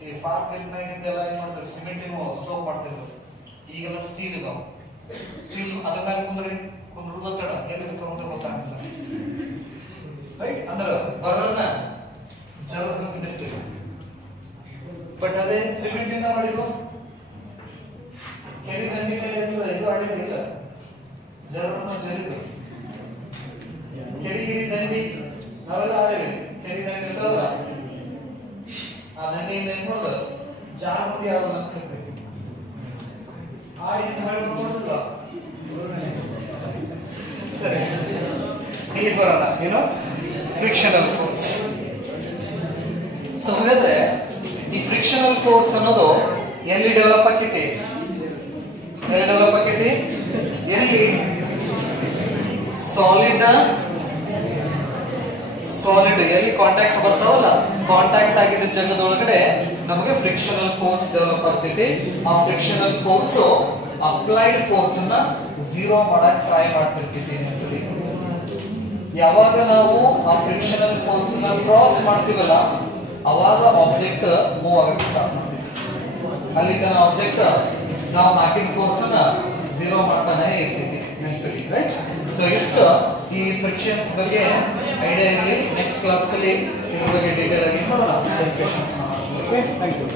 ಈ ಫಾರ್ಕ್ ಮ್ಯಾಗಿಂದೆಲ್ಲ ಏನ್ ಮಾಡ್ತಾರೆ, ಸಿಮೆಂಟಿನ ಸ್ಲೋಪ್ ಮಾಡ್ತಿದ್ರು. ಈಗೆಲ್ಲ ಸ್ಟೀಲ್ ಇದಾವ. ಸ್ಟೀಲ್ ಅದ್ರ ಮೇಲೆ ಕುಂದ್ರದು ತಡ ಎಲ್ಲಿ ತಗೊಂಡ್ರೆ ಗೊತ್ತಾಗಲ್ಲ, ರೈಟ್? ಅಂದ್ರ ಬರೋಣ ಜರ ಬಿದ್ದಿರ್ತೀವಿ. ಬಟ್ ಅದೇ ಸಿಮೆಂಟ್ ಇಂದ ಮಾಡಿದ್ರು ಕೆರಿ ದಂಡಿ ಮೇಲೆ ಇದು ಆಡಿಲ್ಲ, ಜರನ ಜರಿದು ಕೆರಿ ದಂಡಿ ನಾವೆಲ್ಲ ಆಡಿವಿ. ಕೆರಿ ದಂಡಿ ಇರ್ತಾವಲ್ಲ, ಆ ದಂಡಿಯಿಂದ ಏನ್ ಮಾಡೋದು, ಜಾರುಂಡಿ ಆಡೋದು ಅಂತ ಹೇಳ್ತೀವಿ. ಆಡಿ ಮಾಡಿಲ್ಲ. ಸರಿ, ಇಲ್ಲಿ ಬರೋಣ, ಏನು ಫ್ರಿಕ್ಷನಲ್ ಫೋರ್ಸ್. ಸೊ ಹಾಗಾದ್ರೆ ಈ ಫ್ರಿಕ್ಷನಲ್ ಫೋರ್ಸ್ ಅನ್ನೋದು ಎಲ್ಲಿ ಡೆವಲಪ್ ಆಕೈತಿ? ಎಲ್ಲಿ ಡೆವಲಪ್ ಆಕೈತಿ? ಎಲ್ಲಿ ಸಾಲಿಡ್ ಎಲ್ಲಿ ಕಾಂಟ್ಯಾಕ್ಟ್ ಬರ್ತಾವಲ್ಲ, ಕಾಂಟ್ಯಾಕ್ಟ್ ಆಗಿದ್ದ ಜಾಗದೊಳಗಡೆ ನಮಗೆ ಫ್ರಿಕ್ಷನಲ್ ಫೋರ್ಸ್ ಡೆವಲಪ್ ಆಗ್ತೈತಿ. ಆ ಫ್ರಿಕ್ಷನಲ್ ಫೋರ್ಸ್ ಅಪ್ಲೈಡ್ ಫೋರ್ಸ್ ಅನ್ನ ಝೀರೋ ಮಾಡಕ್ ಟ್ರೈ ಮಾಡ್ತಿರ್ತೀವಿ ನೆನಪಲ್ಲಿ. ಯಾವಾಗ ನಾವು ಆ ಫ್ರಿಕ್ಷನಲ್ ಫೋರ್ಸ್ ನ ಕ್ರಾಸ್ ಮಾಡ್ತೀವಲ್ಲ, ಅವಾಗ ಆಬ್ಜೆಕ್ಟ್ ಮೂವ್ ಆಗಕ್ಕೆ ಸ್ಟಾರ್ಟ್ ಮಾಡ್ತೀವಿ. ಅಲ್ಲಿಂದ ಆಬ್ಜೆಕ್ಟ್ ನಾವು ಹಾಕಿದ ಫೋರ್ಸ್ ಅನ್ನ ಝೀರೋ ಮಾಡ್ತಾನೆ ಇರ್ತೀವಿ ನೆನಪಲ್ಲಿ, ರೈಟ್? ಸೊ ಇಷ್ಟು ಈ ಫ್ರಿಕ್ಷನ್ಸ್ ಬಗ್ಗೆ ಐಡಿಯಾ ಇರಲಿ. ನೆಕ್ಸ್ಟ್ ಕ್ಲಾಸ್ ಅಲ್ಲಿ ಇದ್ರ ಬಗ್ಗೆ ಡೀಟೇಲ್ ಆಗಿ ಡಿಸ್ಕಷನ್ಸ್ ಮಾಡೋಣ. Okay, thank you.